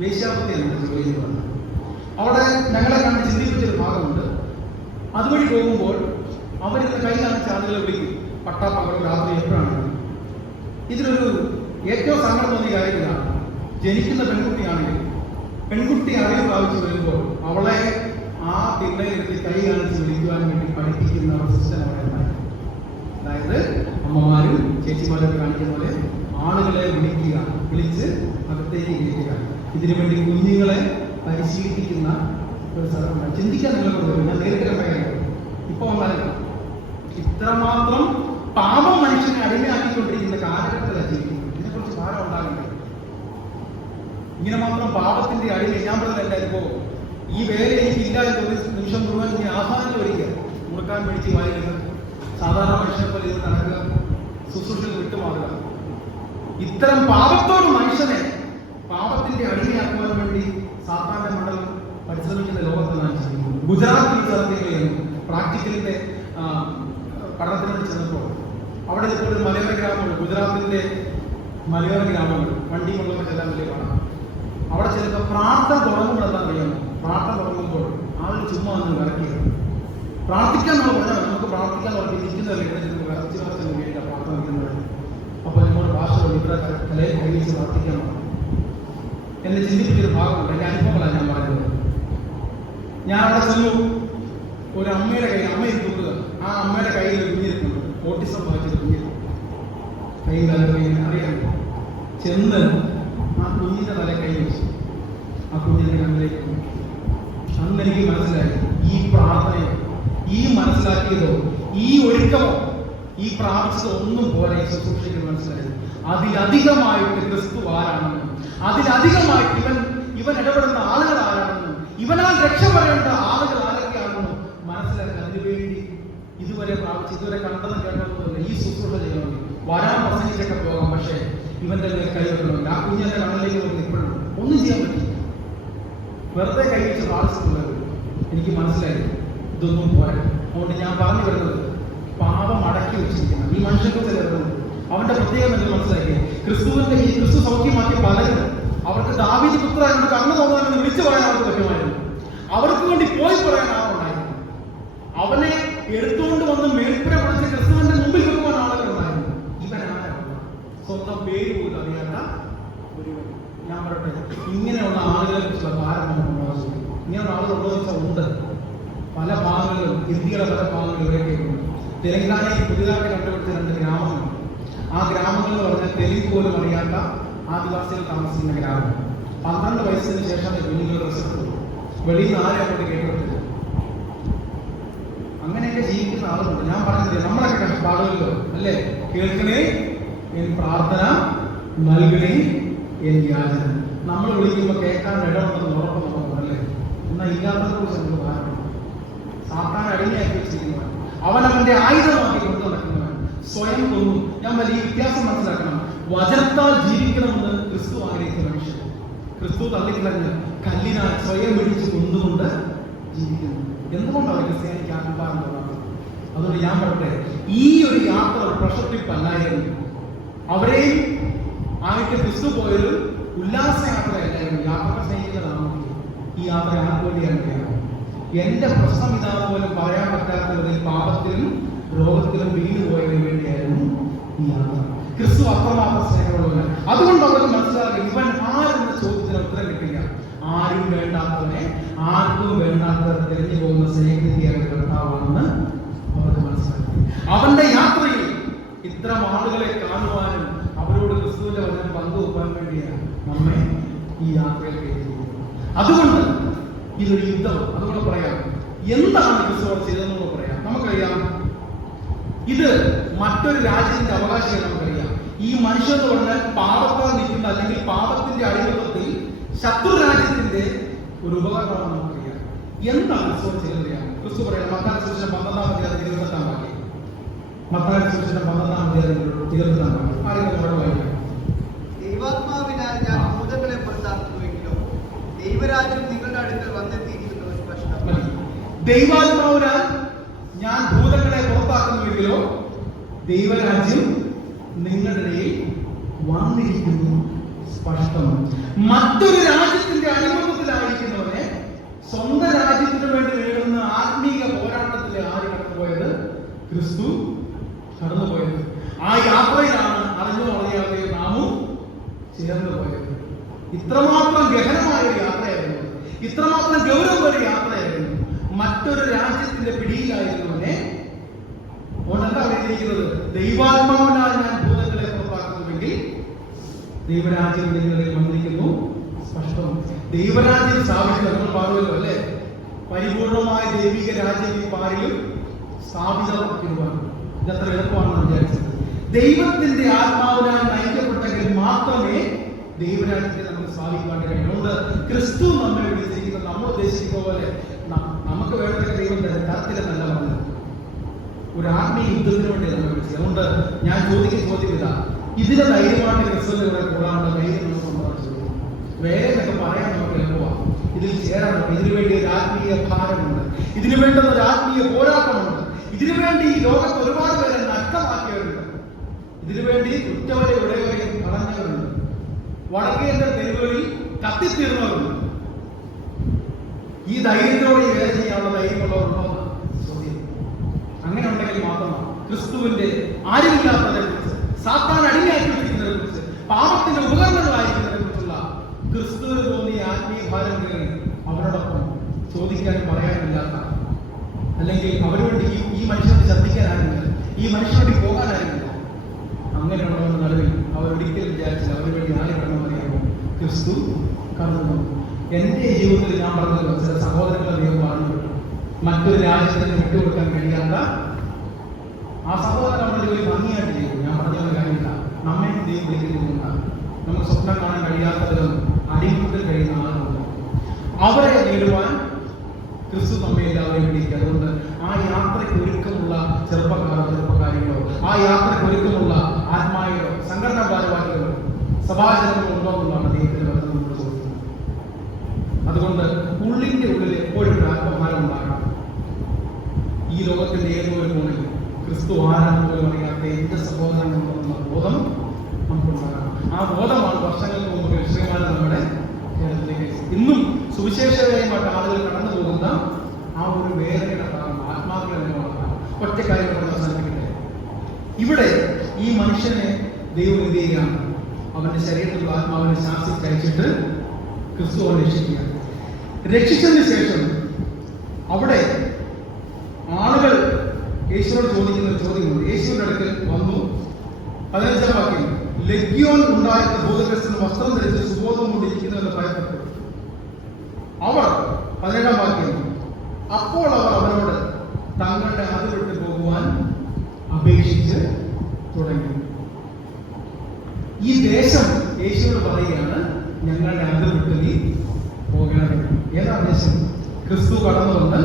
വേശ്യാവൃത്തിയാണ് ജോലി ചെയ്തത്. അവിടെ ഞങ്ങളെ കണ്ട് ചിന്തിപ്പിച്ചൊരു ഭാഗമുണ്ട്. അതുവഴി പോകുമ്പോൾ അവരിന്ന് കൈ കാണിച്ച ആളുകളെ വിളിക്കും, പട്ടാപ്പകലും രാത്രി എപ്പോഴാണ്. ഇതിലൊരു ഏറ്റവും സങ്കടം തോന്നിയ കാര്യം ഇതാണ്. ജനിക്കുന്ന പെൺകുട്ടിയാണെങ്കിൽ പെൺകുട്ടി അറിവ് പ്രാപിച്ചു വരുമ്പോൾ അവളെ ആ തിണ്ണയെടുത്ത് കൈ കാണിച്ച് വിളിക്കുവാൻ വേണ്ടി പഠിപ്പിക്കുന്ന ഒരു സിസ്റ്റം അവിടെ ഉണ്ടായി. അതായത് അമ്മമാരും ചേച്ചിമാരും കാണിക്കുന്ന പോലെ ആളുകളെ വിളിച്ച് അകത്തേക്ക് കയറ്റുക. ഇതിനു വേണ്ടി കുഞ്ഞുങ്ങളെ പരിശീലിപ്പിക്കുന്ന ഒരു സ്ഥലമാണ്. ചിന്തിക്കാൻ നിങ്ങളെ കൊണ്ടുവരും. ഞാൻ നേരിട്ട് കണ്ട കാര്യം ഇപ്പൊ വന്നാലും ഇത്രമാത്രം പാപം മനുഷ്യനെ അടിമയാക്കിക്കൊണ്ടിരിക്കുന്ന കാലഘട്ടത്തിലാണ് ജീവിക്കുന്നത്. ഇതിനെക്കുറിച്ച് ഭാരം ഉണ്ടാകണ്ടേ? ഇങ്ങനെ മാത്രം പാപത്തിന്റെ അടിമ ഞാൻ പറഞ്ഞല്ല. ഇപ്പോ ഈ വേല എനിക്കില്ല എന്നൊരു നിമിഷം മുഴുവൻ ഇനി ആഹ്വാനം ഒരിക്കുക മുറുക്കാൻ പിടിച്ച് വായിക്കുക, സാധാരണ മനുഷ്യനെ പോലെ ഇത് നടക്കുക, ശുശ്രൂഷയിൽ വിട്ടുമാറുക. ഇത്തരം പാപത്തോട് മനുഷ്യനെ പാപത്തിന്റെ അടിമയാക്കുവാൻ വേണ്ടി സാത്താന്റെ മണ്ഡലം പരിശ്രമിക്കുന്ന ലോകത്തിലാണ് ജീവിക്കുന്നത്. ഗുജറാത്തിൽ ചേർത്തിരിക്കുകയും പ്രാക്ടിക്കലിന്റെ പഠനത്തിന് വേണ്ടി ചെന്നപ്പോൾ അവിടെ ഇപ്പോൾ ഒരു മലയോര ഗ്രാമമുണ്ട്. ഗുജറാത്തിന്റെ മലയോര ഗ്രാമമുണ്ട്. വണ്ടി കൊണ്ടുവന്ന് ചെല്ലാൻ വലിയ പാടാണ്. അവിടെ ചെല്ലുമ്പോൾ പ്രാർത്ഥന തുടങ്ങുമ്പോൾ എന്താ അറിയാമോ? പ്രാർത്ഥന തുടങ്ങുമ്പോൾ ആളുകൾ ചുമ്മാ വന്ന് വിറക്കുക. പ്രാർത്ഥിക്കാൻ നമ്മൾ പറഞ്ഞാൽ നമുക്ക് പ്രാർത്ഥിക്കാൻ പറഞ്ഞ് ഇരിക്കുന്നതല്ലേ വിറച്ച് വേണ്ടിയില്ല പ്രാർത്ഥന വയ്ക്കുന്നത്. അപ്പോൾ നമ്മുടെ ഭാഷ ഇവിടെ കലയിൽ കൈവച്ച് പ്രാർത്ഥിക്കാൻ പറഞ്ഞു. എന്നെ ചിന്തിപ്പിച്ചൊരു ഭാഗമുണ്ട്. എൻ്റെ അനുഭവങ്ങളാണ് ഞാൻ പറയുന്നത്. ഞാൻ അവിടെ ചെന്നു. ഒരു അമ്മയുടെ കയ്യിൽ അമ്മയിൽ തൂക്കുക. ആ അമ്മയുടെ കയ്യിൽ ഒരു കുഞ്ഞിരിപ്പുണ്ട്. ഓട്ടിസം ബാധിച്ചൊരു കുഞ്ഞിരിപ്പ്. കൈയും കാലം അറിയാമോ? ചെന്ന് ആ കുഞ്ഞിന്റെ തല കൈ വെച്ചു. ആ കുഞ്ഞിന്റെ കണ്ണിലേക്ക് അന്ന് എനിക്ക് മനസ്സിലായി, ഈ പ്രാർത്ഥനയോ ഈ മനസ്സിലാക്കിയതോ ഈ ഒരുക്കമോ ഈ പ്രാർത്ഥിച്ചതോ ഒന്നും പോലെ ശുശ്രൂഷയ്ക്ക് മനസ്സിലായി. അതിലധികമായിട്ട് ക്രിസ്തു ആരാണെന്നും അതിലധികമായിട്ട് ഇവൻ ഇടപെടുന്ന ആളുകൾ ആരാണെന്നും ഇവനാൽ രക്ഷപ്പെടേണ്ട ആളുകൾ ആരൊക്കെയാണെന്നും മനസ്സിലാക്കാൻ അതിനുവേണ്ടി ഇതുവരെ പ്രാപിച്ച് ഇതുവരെ കണ്ടതും കേട്ടതുമല്ല ഈ ശുശ്രൂഷ ചെയ്യണമെങ്കിൽ വരാൻ പ്രസംഗിച്ചൊക്കെ പോകാം. പക്ഷേ ഇവന്റെ കൈ വെക്കണമെങ്കിൽ ആ കുഞ്ഞിന്റെ കണ്ണിലേക്ക് നോക്കി ഇപ്പോഴും ഒന്നും ചെയ്യാൻ പറ്റില്ല. വെറുതെ കൈവച്ച് പ്രാർത്ഥിച്ചുള്ളത് എനിക്ക് മനസ്സിലായി ഇതൊന്നും പോരാ. അതുകൊണ്ട് ഞാൻ പറഞ്ഞു വരുന്നത് പാപം അടക്കി വെച്ചിരിക്കുന്ന ഈ മനുഷ്യർക്ക് വരുന്നത് അവന്റെ പ്രത്യേകം എന്ന് മനസ്സിലാക്കി ക്രിസ്തു സൗഖ്യമാക്കിയ പലരും അവർക്ക് ദാവീദ് പുത്ര എന്ന് കണ്ണു തോന്നാമെന്ന് വിളിച്ചു പറയാൻ അവർക്ക് പറ്റുമായിരുന്നു. അവർക്ക് വേണ്ടി പോയി പറയാൻ ആളുണ്ടായിരുന്നു. അവനെ എടുത്തുകൊണ്ട് വന്ന് മേൽപ്പുര വിളിച്ച് ക്രിസ്തുവിന്റെ മുമ്പിൽ വെക്കുവാൻ ആളുകളുണ്ടായിരുന്നു. ഇവനാരാണ്? സ്വന്തം പേര് പോലും അറിയാത്ത ഒരു ഞാൻ പറയട്ടെ, ഇങ്ങനെയുള്ള ആളുകളെ കുറിച്ചുള്ള ഭാരം നമുക്ക് ഇങ്ങനെയുള്ള ആളുകളുണ്ടോ എന്ന് വെച്ചാൽ ഉണ്ട്. പല ഭാഗങ്ങളിലും ഇന്ത്യയുടെ പല ഭാഗങ്ങളിലും ഇവരൊക്കെ ഉണ്ട്. തെലങ്കാനയിൽ പുതിയതായിട്ട് കണ്ടുപിടിച്ച 2 ഗ്രാമങ്ങളുണ്ട്. ആ ഗ്രാമങ്ങൾ എന്ന് പറഞ്ഞാൽ തെലുങ്ക് പോലും അറിയാത്ത ആദിവാസികൾ താമസിക്കുന്ന ഗ്രാമം. 12 വയസ്സിന് ശേഷം കുഞ്ഞുങ്ങൾ റിസൾട്ട് വെളിയിൽ നിന്ന് ആരും അങ്ങോട്ട് കേട്ടിട്ടില്ല. അങ്ങനെയൊക്കെ ജീവിക്കുന്ന ആളുകളുണ്ട്. ഞാൻ പറഞ്ഞില്ലേ, നമ്മളൊക്കെ കഷ്ടപ്പാടുമല്ലോ അല്ലേ? കേൾക്കണേ എൻ പ്രാർത്ഥന, നൽകണേ എൻ യാചന. നമ്മൾ വിളിക്കുമ്പോൾ കേൾക്കാൻ ഇടമുണ്ടെന്ന് ഉറപ്പ് നമുക്കുണ്ടല്ലേ? എന്നാൽ ഇല്ലാത്തതിനെ കുറിച്ച് നമുക്ക് ധാരണ. സാത്താൻ അടിമയാക്കി വെച്ചിരിക്കുന്നവൻ, അവനവന്റെ ആയുധമാക്കി കൊണ്ടു നടക്കുന്നവൻ സ്വയം കൊന്നു. ഞാൻ വലിയ വ്യത്യാസം മനസ്സിലാക്കണം. വചനത്താൽ ജീവിക്കണമെന്ന് ക്രിസ്തു ആഗ്രഹിക്കുന്ന മനുഷ്യൻ ക്രിസ്തു തള്ളിക്കളഞ്ഞ് കല്ലിനാൽ സ്വയം പിടിച്ച് കൊന്നുകൊണ്ട് ജീവിക്കുന്നു. എന്തുകൊണ്ടാണ് ക്രിസ്ത്യാനിക്ക് ആത്മാരം തോന്നാത്തത്? അതുകൊണ്ട് ഞാൻ പറയട്ടെ, ഈ ഒരു യാത്ര ഒരു പ്രഷർ അല്ലായിരുന്നു. അവരെയും ആയിട്ട് ക്രിസ്തു പോയൊരു ഉല്ലാസ യാത്രയല്ലായിരുന്നു. യാത്ര സ്നേഹിക്കുന്നതാണ്. ഈ യാത്ര ആർക്ക് വേണ്ടിയാണ് അറിയാമോ? എന്റെ പ്രശ്നം ഇതാന്ന് പോലും പറയാൻ പറ്റാത്തവരിൽ പാപത്തിലും രോഗത്തിലും വീണുപോയതിനു വേണ്ടിയായിരുന്നു ഈ യാത്ര. ക്രിസ്തു അത്രമാത്രം സ്നേഹമുള്ളവനാണ്. അതുകൊണ്ട് അവർക്ക് മനസ്സിലാക്കുക, ഇവൻ ആരെന്ന ചോദ്യത്തിന് ഉത്തരം കിട്ടില്ല. ആരും വേണ്ടാത്തവനെ, ആർക്കും വേണ്ടാത്തവർ തിരഞ്ഞു പോകുന്ന സ്നേഹനിധിയായ കർത്താവാണെന്ന് അവർക്ക് മനസ്സിലാക്കി. അവന്റെ യാത്രയിൽ ഇത്തരം ആളുകളെ കാണുവാനും അവരോട് ക്രിസ്തുവിന്റെ വചനം പങ്കുവെക്കാൻ വേണ്ടിയാണ് നമ്മെ ഈ യാത്രയിൽ കയറ്റിയത്. അതുകൊണ്ട് ഇതൊരു യുദ്ധം. അതുകൊണ്ട് പറയാം, എന്താണ് ക്രിസ്തു ചെയ്തതെന്ന് പറയാം. നമുക്കറിയാം, ഇത് മറ്റൊരു രാജ്യത്തിന്റെ അവകാശികൾ നമുക്കറിയാം. ഈ മനുഷ്യൻ എന്ന് പറഞ്ഞാൽ പാപത്താൽ നിൽക്കുന്ന, അല്ലെങ്കിൽ പാപത്തിന്റെ അടിമത്തത്തിൽ ശത്രു രാജ്യത്തിന്റെ ഒരു ഉപകരണമാണ് നമുക്കറിയാം. എന്താണ് ക്രിസ്തു ചെയ്തറിയാം? ക്രിസ്തു പറയാം, മത്തായി സുവിശേഷം 12-ാം അധ്യായം 28-ാം വാക്യം. മത്തായി സുവിശേഷം 12-ാം അധ്യായം 28-ാം വാക്യം. ആരെങ്കിലും വായിക്കാം. ദൈവാത്മാവിനാൽ ഞാൻ ഭൂതങ്ങളെ പുറത്താക്കുന്നുവെങ്കിലും ദൈവരാജ്യം നിങ്ങളുടെ അടുക്കൽ വന്നെത്തിയിരിക്കുന്നു. ദൈവാത്മാവിനാൽ ഞാൻ ഭൂതങ്ങളെ പുറത്താക്കുന്നുവെങ്കിലോ ദൈവരാജ്യം നിങ്ങളുടെ ഇടയിൽ വന്നിരിക്കുന്നു. സ്പഷ്ടമാണ്. മറ്റൊരു രാജ്യത്തിന്റെ അടിമത്തത്തിലായിരിക്കുന്നവനെ സ്വന്തം രാജ്യത്തിന് വേണ്ടി നേടുന്ന ആത്മീയ പോരാട്ടത്തിൽ ആര് കടന്നുപോയത്? ക്രിസ്തു കടന്നുപോയത്. ആ യാത്രയിലാണ് അറിഞ്ഞോ അറിയാതെ നാമും ചേർന്ന് പോയത്. ഇത്രമാത്രം ഗഹനമായ ഒരു യാത്രയായിരുന്നു, ഇത്രമാത്രം ഗൗരവമൊരു യാത്രയായിരുന്നു. മറ്റൊരു രാജ്യത്തിന്റെ പിടിയിലായിരുന്നവനെ ഓനെന്താ പറഞ്ഞിരിക്കുന്നത്? ദൈവാത്മാവിനാൽ ഞാൻ ഭൂതങ്ങളെ പുറത്താക്കുന്നുവെങ്കിൽ ദൈവരാജ്യം നിങ്ങളിൽ വന്നിരിക്കുന്നു. സ്പഷ്ടം. ദൈവരാജ്യം സ്ഥാപിക്കുക നമ്മൾ പാടുമല്ലോ അല്ലെ? പരിപൂർണമായ ദൈവിക രാജ്യം ഈ പാരിലും സ്ഥാപിതമാക്കിടുവാൻ. ഇതത്ര എളുപ്പമാണെന്ന് വിചാരിച്ചത്. ദൈവത്തിന്റെ ആത്മാവിനാൽ നയിക്കപ്പെട്ടെങ്കിൽ മാത്രമേ ദൈവരാജ്യത്തെ നമുക്ക് സ്ഥാപിക്കാൻ കഴിയും. അതുകൊണ്ട് ക്രിസ്തു നമ്മെ വിളിച്ചിരിക്കുന്നത് നമ്മൾ ഉദ്ദേശിക്കുന്ന പോലെ നമുക്ക് വേണ്ടതൊക്കെ ദൈവം തരത്തിലെന്നല്ല പറഞ്ഞത്. ഒരു ആത്മീയ യുദ്ധത്തിന് വേണ്ടി നമ്മൾ വിളിച്ചത്. അതുകൊണ്ട് ഞാൻ ചോദിക്കുന്ന ചോദ്യം ഇതാ, ഇതിന്റെ ധൈര്യമായിട്ട് ക്രിസ്തുവിന്റെ കൂടെ കൂടാനുള്ള ധൈര്യം നമുക്ക് സമ്പാദിച്ചു. വേറെ എന്നൊക്കെ പറയാൻ നമുക്ക് എളുപ്പമാണ്. ഇതിൽ ചേരാനുണ്ട്. ഇതിനു വേണ്ടി ഒരു ആത്മീയ ഭാരമുണ്ട്. ഇതിനു വേണ്ടുന്ന ഒരു ആത്മീയ പോരാട്ടമുണ്ട്. ഇതിനു വേണ്ടി ഈ ലോകത്ത് ഒരുപാട് പേരെ നഷ്ടമാക്കിയവരുണ്ട്. ഇതിനു വേണ്ടി ഉറ്റവരെ ഉടയവരെയും കളഞ്ഞവരുണ്ട്. വടക്കേന്റെ തെരുവുകളിൽ കത്തിത്തീർന്നവരുണ്ട്. ഈ ധൈര്യത്തോടെ ഈ വേല ചെയ്യാനുള്ള ധൈര്യമുള്ളവരുണ്ടോ? ചോദ്യം. അങ്ങനെ ഉണ്ടെങ്കിൽ മാത്രമാണ് ക്രിസ്തുവിന്റെ ആരുമില്ലാത്തവരെ കുറിച്ച്, സാത്താൻ അടിമയാക്കി വെച്ചിരിക്കുന്നതിനെ കുറിച്ച്, പാപത്തിന്റെ ഉപകരണങ്ങളായിരിക്കുന്നതിനെ കുറിച്ചുള്ള ക്രിസ്തുവിന് തോന്നിയ ആത്മീയ ഭാരം കയറി അവരോടൊപ്പം ചോദിക്കാനും പറയാനില്ലാത്ത, അല്ലെങ്കിൽ അവരോട് ഈ മനുഷ്യനെ ശ്രദ്ധിക്കാനായിരുന്നില്ല, ഈ മനുഷ്യനോട് പോകാനായിരുന്നില്ല. അങ്ങനെയുള്ളവരുടെ നടുവിൽ അവരൊരിക്കലും വിചാരിച്ചില്ല അവന് വേണ്ടി ആര് കടന്നറിയാമോ? ക്രിസ്തു കടന്നു. എന്റെ ജീവിതത്തിൽ ഞാൻ പറഞ്ഞല്ലോ, ചില സഹോദരങ്ങളെ ദൈവം പറഞ്ഞു മറ്റൊരു രാജ്യത്തിന് വിട്ടുകൊടുക്കാൻ കഴിയാത്ത ആ സഹോദരൻ നമ്മുടെ ജോലി ഭംഗിയായിട്ട് ചെയ്തു. ഞാൻ പറഞ്ഞ കാര്യമില്ല. നമ്മെ ദൈവം വിളിക്കുന്നുണ്ട്. നമുക്ക് സ്വപ്നം കാണാൻ കഴിയാത്തവരും അടിമത്തിൽ കഴിയുന്ന ആളുകളുണ്ട്. അവരെ നേടുവാൻ ക്രിസ്തു നമ്മെ എല്ലാവരെയും വിളിക്കുക. അതുകൊണ്ട് ആ യാത്രയ്ക്ക് ഒരുക്കമുള്ള ചെറുപ്പക്കാരികളോ, ആ യാത്രയ്ക്ക് ഒരുക്കമുള്ള ആത്മാവിലോ, സംഘടനാ ഭാരവാഹികളോ, സഭാചരണങ്ങളോ ഉണ്ടോ എന്നുള്ളതാണ് ദൈവത്തിന്റെ വചനം നമ്മൾ ചോദിക്കുന്നത്. അതുകൊണ്ട് ഉള്ളിന്റെ ഉള്ളിൽ എപ്പോഴും ഒരു ആത്മഭാരം ഉണ്ടാകണം. ഈ ലോകത്തിന്റെ ഏതോ ഒരു കോണിൽ ക്രിസ്തു ആരാണെന്ന് പോലും അറിയാത്ത എന്റെ സഹോദരങ്ങളുണ്ടെന്ന ബോധം നമുക്കുണ്ടാകണം. ആ ബോധമാണ് വർഷങ്ങൾക്ക് മുമ്പ് വിഷയമാണ് നമ്മുടെ കേരളത്തിലേക്ക് ഇന്നും സുവിശേഷകരമായിട്ട് ആളുകൾ കടന്നു പോകുന്ന ആ ഒരു വേദനയുടെ ഭാഗം, ആത്മാക്കളുടെ ഒറ്റ കാര്യം പറഞ്ഞ് അവസാനിപ്പിക്കട്ടെ. ഇവിടെ ഈ മനുഷ്യനെ ദൈവം എന്ത് ചെയ്യുകയാണ്? അവന്റെ ശരീരത്തിലുള്ള ആത്മാവിനെ ശാസിച്ചയച്ചിട്ട് ക്രിസ്തു അവനെ രക്ഷിക്കുക. രക്ഷിച്ചതിന് ശേഷം അവിടെ ആളുകൾ യേശുവിനോട് ചോദിക്കുന്ന ഒരു ചോദ്യമുണ്ട്. യേശുവിന്റെ അടുക്കൽ വന്നു. 15-ാം വാക്യം, ലഗ്യോൻ ഉണ്ടായിരുന്ന ഭൂതഗ്രസ്തന് വസ്ത്രം ധരിച്ച് സുബോധം കൊണ്ടിരിക്കുന്നുവെന്ന് ഭയപ്പെട്ടു. അവർ 17-ാം വാക്യം, അപ്പോൾ അവർ അവരോട് തങ്ങളുടെ അതിർ വിട്ട് പോകുവാൻ അപേക്ഷിച്ച് തുടങ്ങി. ഈ ദേശം യേശുവോട് പറയുകയാണ്, ഞങ്ങളുടെ അതിർ വിട്ട് നീ പോകണം. ഏതാ ദേശം? ക്രിസ്തു കടന്നു വന്ന്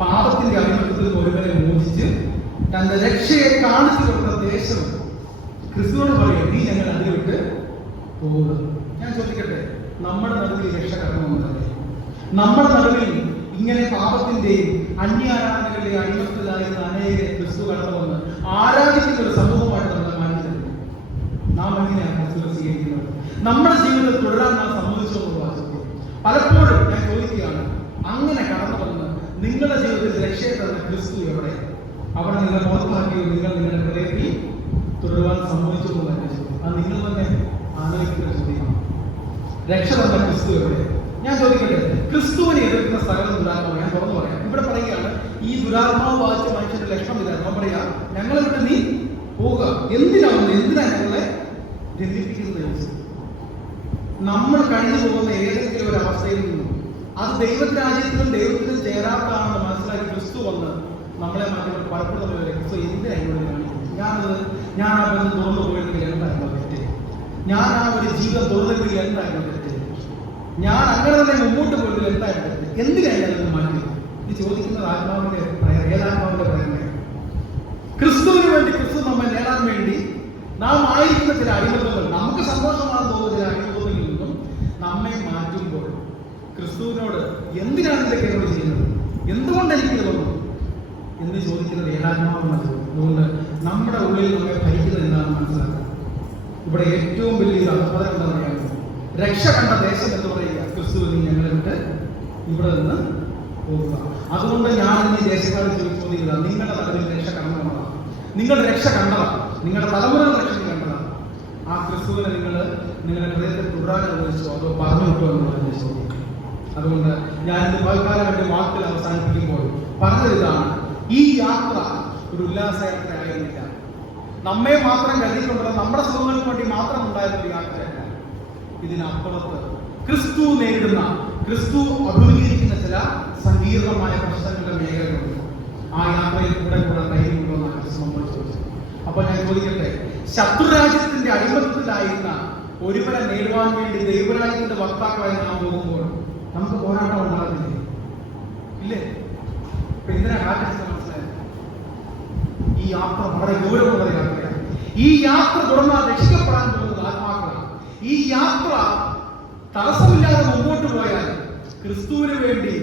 പാപത്തിന്റെ അടിമത്തത്തിൽ ഒരുവനെ മോചിച്ച് തന്റെ രക്ഷയെ കാണിച്ചു കൊടുത്ത ദേശം ക്രിസ്തുവോട് പറയുക, നീ ഞങ്ങൾ അതിൽ വിട്ട് പോകുക. ഞാൻ ചോദിക്കട്ടെ, നമ്മുടെ നടുവിൽ രക്ഷ കടന്നു വന്നതല്ലേ? നമ്മുടെ നടുവിൽ ഇങ്ങനെ പാപത്തിന്റെയും അന്യാരാധനകളുടെയും അടിമത്തത്തിലായിരുന്ന അനേകരെ ക്രിസ്തു കടന്നു വന്ന് ആരാധിക്കുന്ന ഒരു സമൂഹമായിട്ട് നമ്മളെ മാറ്റിയിട്ടുണ്ട്. നാം എങ്ങനെയാണ് ക്രിസ്തുവിനെ സ്വീകരിക്കുന്നത്? നമ്മുടെ ജീവിതത്തിൽ തുടരാൻ നാം സമ്മതിച്ചോ എന്നുള്ള ചോദ്യം. പലപ്പോഴും ഞാൻ ചോദിക്കുകയാണ്, അങ്ങനെ കടന്നു വന്ന് നിങ്ങളുടെ ജീവിതത്തിൽ രക്ഷയെ തന്ന ക്രിസ്തു എവിടെ? അവിടെ നിങ്ങളെ പുറത്താക്കിയോ നിങ്ങൾ നിങ്ങളുടെ ഹൃദയത്തിൽ തുടരുവാൻ സമ്മതിച്ചു എന്ന് തന്നെ ചോദ്യം. അത് നിങ്ങൾ തന്നെ ആലോചിക്കുന്ന ചോദ്യമാണ്. രക്ഷ തന്ന ക്രിസ്തു എവിടെ? ഞാൻ ചോദിക്കട്ടെ, ക്രിസ്തുവിനെ എതിർക്കുന്ന സകല ദുരാത്മാവ് ഞാൻ തുറന്നു പറയാം. ഇവിടെ പറയുകയാണ്, ഈ ദുരാത്മാവ് ബാധിച്ച മനുഷ്യന്റെ ലക്ഷണം ഇതായിരുന്നു. അവൻ പറയാ, ഞങ്ങളെ വിട്ട് നീ പോവുക. എന്തിനാ ഞങ്ങളെ ബന്ധിപ്പിക്കുന്നത് ചോദിച്ചു. നമ്മൾ കഴിഞ്ഞു പോകുന്ന ഏതെങ്കിലും ഒരു അവസ്ഥയിൽ നിന്നും അത് ദൈവരാജ്യത്തിലും ദൈവത്തിലും ചേരാത്താണെന്ന് മനസ്സിലാക്കി ക്രിസ്തു വന്ന് നമ്മളെ മാറ്റി പലപ്പോഴും ക്രിസ്തു എന്തിനാണ് ഞാൻ ആ ബന്ധം തുറന്നു പോയിരുന്നെങ്കിൽ എന്തായിരുന്നു തെറ്റ്? ഞാൻ ആ ഒരു ജീവിതം തുറന്നെങ്കിൽ എന്തായിരുന്നു തെറ്റ്? ഞാൻ അങ്ങനെ തന്നെ മുമ്പോട്ട് പോയതിൽ എന്തായിരുന്നു തെറ്റ്? എന്തിനായിരുന്നു മാറ്റിയത്? ഇത് ചോദിക്കുന്നത് ആത്മാവിന്റെ ഏതാത്മാവിന്റെ പ്രേരണയാണ്. ക്രിസ്തുവിന് വേണ്ടി, ക്രിസ്തു നമ്മെ നേടാൻ വേണ്ടി നാം ആയിരിക്കുന്ന ചില അടിമത്തങ്ങൾ, നമുക്ക് സന്തോഷമാണെന്ന് തോന്നുന്ന ചില അടിമത്തങ്ങളിൽ നിന്നും നമ്മെ മാറ്റുമ്പോൾ ക്രിസ്തുവിനോട് എന്തിനാണ് ഇതൊക്കെ എന്നോട് ചെയ്യുന്നത്, എന്തുകൊണ്ട് എനിക്ക് തോന്നുന്നു എന്ന് ചോദിക്കുന്നത് ഏതാത്മാവെന്ന ചോദ്യം. അതുകൊണ്ട് നമ്മുടെ ഉള്ളിൽ നമ്മെ ഭരിക്കുന്നത് എന്താണെന്ന് മനസ്സിലാക്കുക. ഇവിടെ ഏറ്റവും വലിയൊരു അത്ഭുതം എന്താണെന്ന് അറിയാമോ? രക്ഷ കണ്ട ദേശം എന്ന് പറയുക, ക്രിസ്തുവിനെ ഞങ്ങളെ വിട്ട് ഇവിടെ നിന്ന് പോകുക. അതുകൊണ്ട് ഞാൻ ഇന്ന് ഈ ദേശക്കാരിൽ ചോദിക്കുന്നത്, നിങ്ങളുടെ തലത്തിൽ രക്ഷ കണ്ടതാണ്, നിങ്ങളുടെ രക്ഷ കണ്ടതാണ്, നിങ്ങളുടെ തലമുറകൾ രക്ഷ കണ്ടതാണ്. ആ ക്രിസ്തുവിനെ നിങ്ങളുടെ ഹൃദയത്തിൽ തുടരാൻ അനുവദിച്ചോ അതോ പറഞ്ഞു വിട്ടോ എന്നുള്ളതിന്റെ ചോദ്യം. അതുകൊണ്ട് ഞാൻ ഇന്ന് പൽക്കാലം എന്റെ വാക്കുകൾ അവസാനിപ്പിക്കുമ്പോൾ പറഞ്ഞത് ഇതാണ്: ഈ യാത്ര ഒരു ഉല്ലാസയാത്ര ആയിരുന്നില്ല. നമ്മെ മാത്രം കരുതിക്കൊണ്ടുള്ള നമ്മുടെ സുഖങ്ങൾക്ക് വേണ്ടി മാത്രം ഉണ്ടായിരുന്ന യാത്രയല്ല. ഇതിനപ്പുറത്ത് ക്രിസ്തു നേരിടുന്ന, ക്രിസ്തു അഭിമുഖീകരിക്കുന്ന ചില സങ്കീർണമായ പ്രശ്നങ്ങളുടെ മേഖലകളുണ്ട്. ആ യാത്രയിൽ കൂടെ ധൈര്യമുണ്ടോ ക്രിസ്തു നമ്മൾ ചോദിച്ചു. അപ്പൊ ഞാൻ ചോദിക്കട്ടെ, ശത്രുരാജ്യത്തിന്റെ അടിമത്തത്തിലായിരുന്ന ഒരുവനെ നേടുവാൻ വേണ്ടി ദൈവരാജ്യത്തിന്റെ വക്താക്കളായി നാം പോകുമ്പോൾ നമുക്ക് പോരാട്ടം ഉണ്ടാകുന്നില്ലേ? ഇല്ലേ? ഇപ്പൊ എന്തിനാ കാറ്റടിച്ചത് മനസ്സിലായത്? ഈ യാത്ര വളരെ ഗൗരവമുള്ള യാത്രയാണ്. ഈ യാത്ര തുടർന്നാൽ രക്ഷിക്കപ്പെടാൻ പോകുന്നത് ആത്മാക്കളാണ്. ഈ യാത്ര തടസ്സമില്ലാതെ മുമ്പോട്ട് പോയാൽ ക്രിസ്തുവിന് വേണ്ടി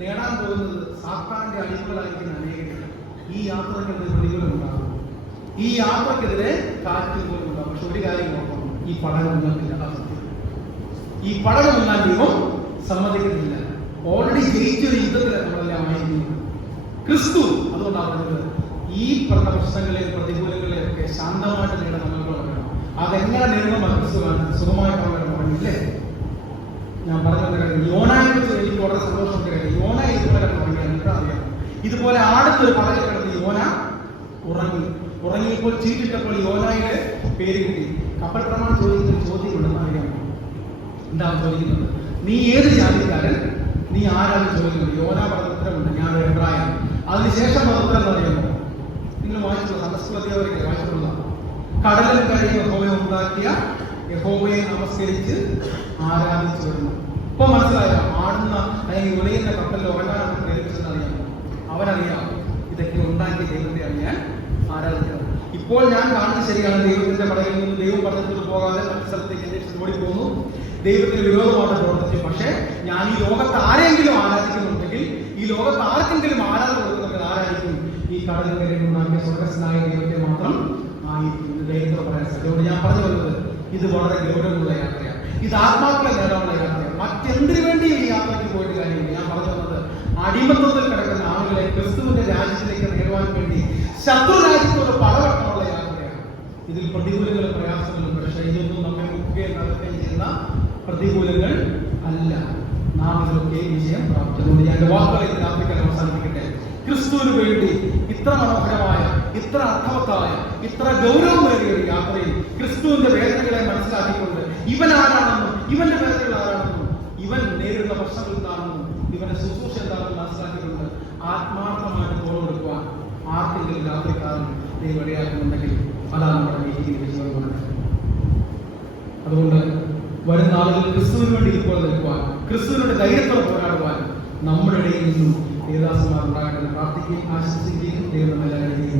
നേടാൻ പോകുന്നത് സാത്താന്റെ അടിമകളായിരിക്കുന്ന അനേകരാണ്. ഈ യാത്രക്കെതിരെ പ്രതികൂലമുണ്ടാകും, ഈ യാത്രക്കെതിരെ കാറ്റ് പോലും ഉണ്ടാകും. പക്ഷെ ഒരു കാര്യം നോക്കണം, ഈ പടകം മുന്നോട്ടില്ല. ഈ പടകം മുന്നാൻ ദൈവം സമ്മതിക്കുന്നില്ല. ഓൾറെഡി ജയിച്ചൊരു യുദ്ധത്തിൽ നമ്മളെല്ലാം ആയിരിക്കുന്നു ക്രിസ്തു. അതുകൊണ്ടാണ് പറഞ്ഞത്, ഈ പറഞ്ഞ പ്രശ്നങ്ങളെയും പ്രതികൂലങ്ങളെയൊക്കെ ശാന്തമായിട്ട് നേടാൻ നമ്മൾ വേണം. അതെങ്ങനെ നേടുന്ന ക്രിസ്തുവാണ് സുഖമായിട്ട് പറഞ്ഞില്ലേ? ഞാൻ പറഞ്ഞ കാര്യം യോനയെ കുറിച്ച് എനിക്ക് വളരെ സന്തോഷമുണ്ട് കാര്യം. യോന ഇതുപോലെ തുടങ്ങിയാൽ അറിയാം. ഇതുപോലെ ആടുത്തൊരു പടകിൽ കിടന്ന് യോന ഉറങ്ങിയപ്പോൾ ചീട്ടിട്ടപ്പോൾ യോനയുടെ പേര് കിട്ടി. കപ്പൽ പ്രമാണം ചോദിക്കുന്ന ചോദ്യമുണ്ടെന്ന് അറിയാം. എന്താണ് ചോദിക്കുന്നത്? നീ ഏത് ജാതിക്കാരൻ, നീ ആരാണ് ചോദിക്കുന്നത്? യോന പറഞ്ഞ ഉത്തരമുണ്ട്, ഞാൻ ഒരു എബ്രായൻ. അതിനുശേഷം പറഞ്ഞ ഉത്തരം എന്ന് അറിയാമോ? നിങ്ങൾ വായിച്ചുള്ള സന്ദർശനവർക്ക് വായിച്ചിട്ടുള്ള കടലും കരയും യഹോവയെ ഉണ്ടാക്കിയ യഹോവയെ നമസ്കരിച്ച് ആരാധിച്ചു വരുന്നു. ഇപ്പൊ മനസ്സിലായോ? ആടുന്ന അല്ലെങ്കിൽ ഉലയുന്ന കപ്പലിൽ ഉറങ്ങാനൊക്കെ പ്രേരിപ്പിച്ചെന്ന് അറിയാമോ? അവനറിയാം ഇതൊക്കെ ഉണ്ടാക്കിയ ദൈവത്തെ അറിയാൻ ആരാധിക്കണം. ഇപ്പോൾ ഞാൻ കാണുന്നത് ശരിയാണ്, ദൈവത്തിന്റെ പടയിൽ നിന്ന് ദൈവം പറഞ്ഞിട്ട് പോകാതെ മറ്റു സ്ഥലത്തേക്ക് അന്വേഷിച്ച് ഓടിപ്പോകുന്നു, ദൈവത്തിന് വിരോധമായിട്ട് പ്രവർത്തിച്ചു. പക്ഷേ ഞാൻ ഈ ലോകത്ത് ആരെങ്കിലും ആരാധിക്കുന്നുണ്ടെങ്കിൽ, ഈ ലോകത്ത് ആർക്കെങ്കിലും ആരാധന കൊടുക്കുന്നെങ്കിൽ ആരായിരിക്കും? ഈ കടലിൽ ഉണ്ടാക്കിയ സ്വർഗസ്നായ ദൈവത്തെ മാത്രം ആയിരിക്കും. ദൈവത്തോട് പറയാൻ സാധിക്കും. അതുകൊണ്ട് ഞാൻ പറഞ്ഞു വരുന്നത്, ഇത് വളരെ ഗൗരവമുള്ള യാത്രയാണ്. ഇത് ആത്മാക്കളെ നേടാനുള്ള യാത്രയാണ്. മറ്റെന്തിനു വേണ്ടി ഈ യാത്രയ്ക്ക് പോയിട്ട് കാര്യമില്ല. ഞാൻ പറഞ്ഞു വന്നത്, അടിമത്തത്തിൽ കിടക്കുന്ന ആളുകളെ ക്രിസ്തുവിന്റെ രാജ്യത്തിലേക്ക് നേടുവാൻ വേണ്ടി ശത്രു രാജ്യത്തോട് പടവെട്ടാനുള്ള യാത്രയാണ്. ഇതിൽ പ്രതികൂലങ്ങളും പ്രയാസങ്ങളും, പക്ഷേ ഇതൊന്നും നമ്മെ മുക്കുകയും നടക്കുകയും ചെയ്യുന്ന പ്രതികൂലങ്ങൾ അല്ല. നാം ഇതൊക്കെ വിജയം പ്രാപിച്ചതുകൊണ്ട് ഞാൻ എന്റെ വാക്കുകളെ രാത്രിക്കാലം അവസാനിപ്പിക്കട്ടെ. ക്രിസ്തുവിന് വേണ്ടി ഇത്ര മനോഹരമായ, ഇത്ര അർത്ഥവത്തായ, ഇത്ര ഗൗരവമേറിയ ഒരു യാത്രയിൽ ക്രിസ്തുവിന്റെ വേദനകളെ മനസ്സിലാക്കിക്കൊണ്ട് ഇവൻ ആരാണെന്നും ഇവന്റെ വേദനകൾ ആരാണെന്നും ഇവൻ നേരിടുന്ന പ്രശ്നങ്ങൾ എന്താണെന്നും ഇവന്റെ ശുശ്രൂഷ എന്താണെന്ന് മനസ്സിലാക്കിക്കൊണ്ട് ആത്മാർത്ഥമായിട്ട് തോന്നെടുക്കുവാൻ ആർക്കെങ്കിലും രാത്രിക്കാലം ദൈവം ഇടയാക്കുന്നുണ്ടെങ്കിൽ അതാണ് നമ്മുടെ മീറ്റിംഗിന്റെ ജീവൻ. അതുകൊണ്ട് വരും നാളുകളിൽ ക്രിസ്തുവിന് വേണ്ടി ഇപ്പോൾ നിൽക്കുവാൻ, ക്രിസ്തുവിനോട് ധൈര്യത്തോടെ പോരാടുവാൻ നമ്മുടെ ഇടയിൽ നിന്നും ദേവദാസന്മാർ ഉണ്ടാകേണ്ടത് പ്രാർത്ഥിക്കുകയും ആശംസിക്കുകയും ദൈവം എല്ലാവരെയും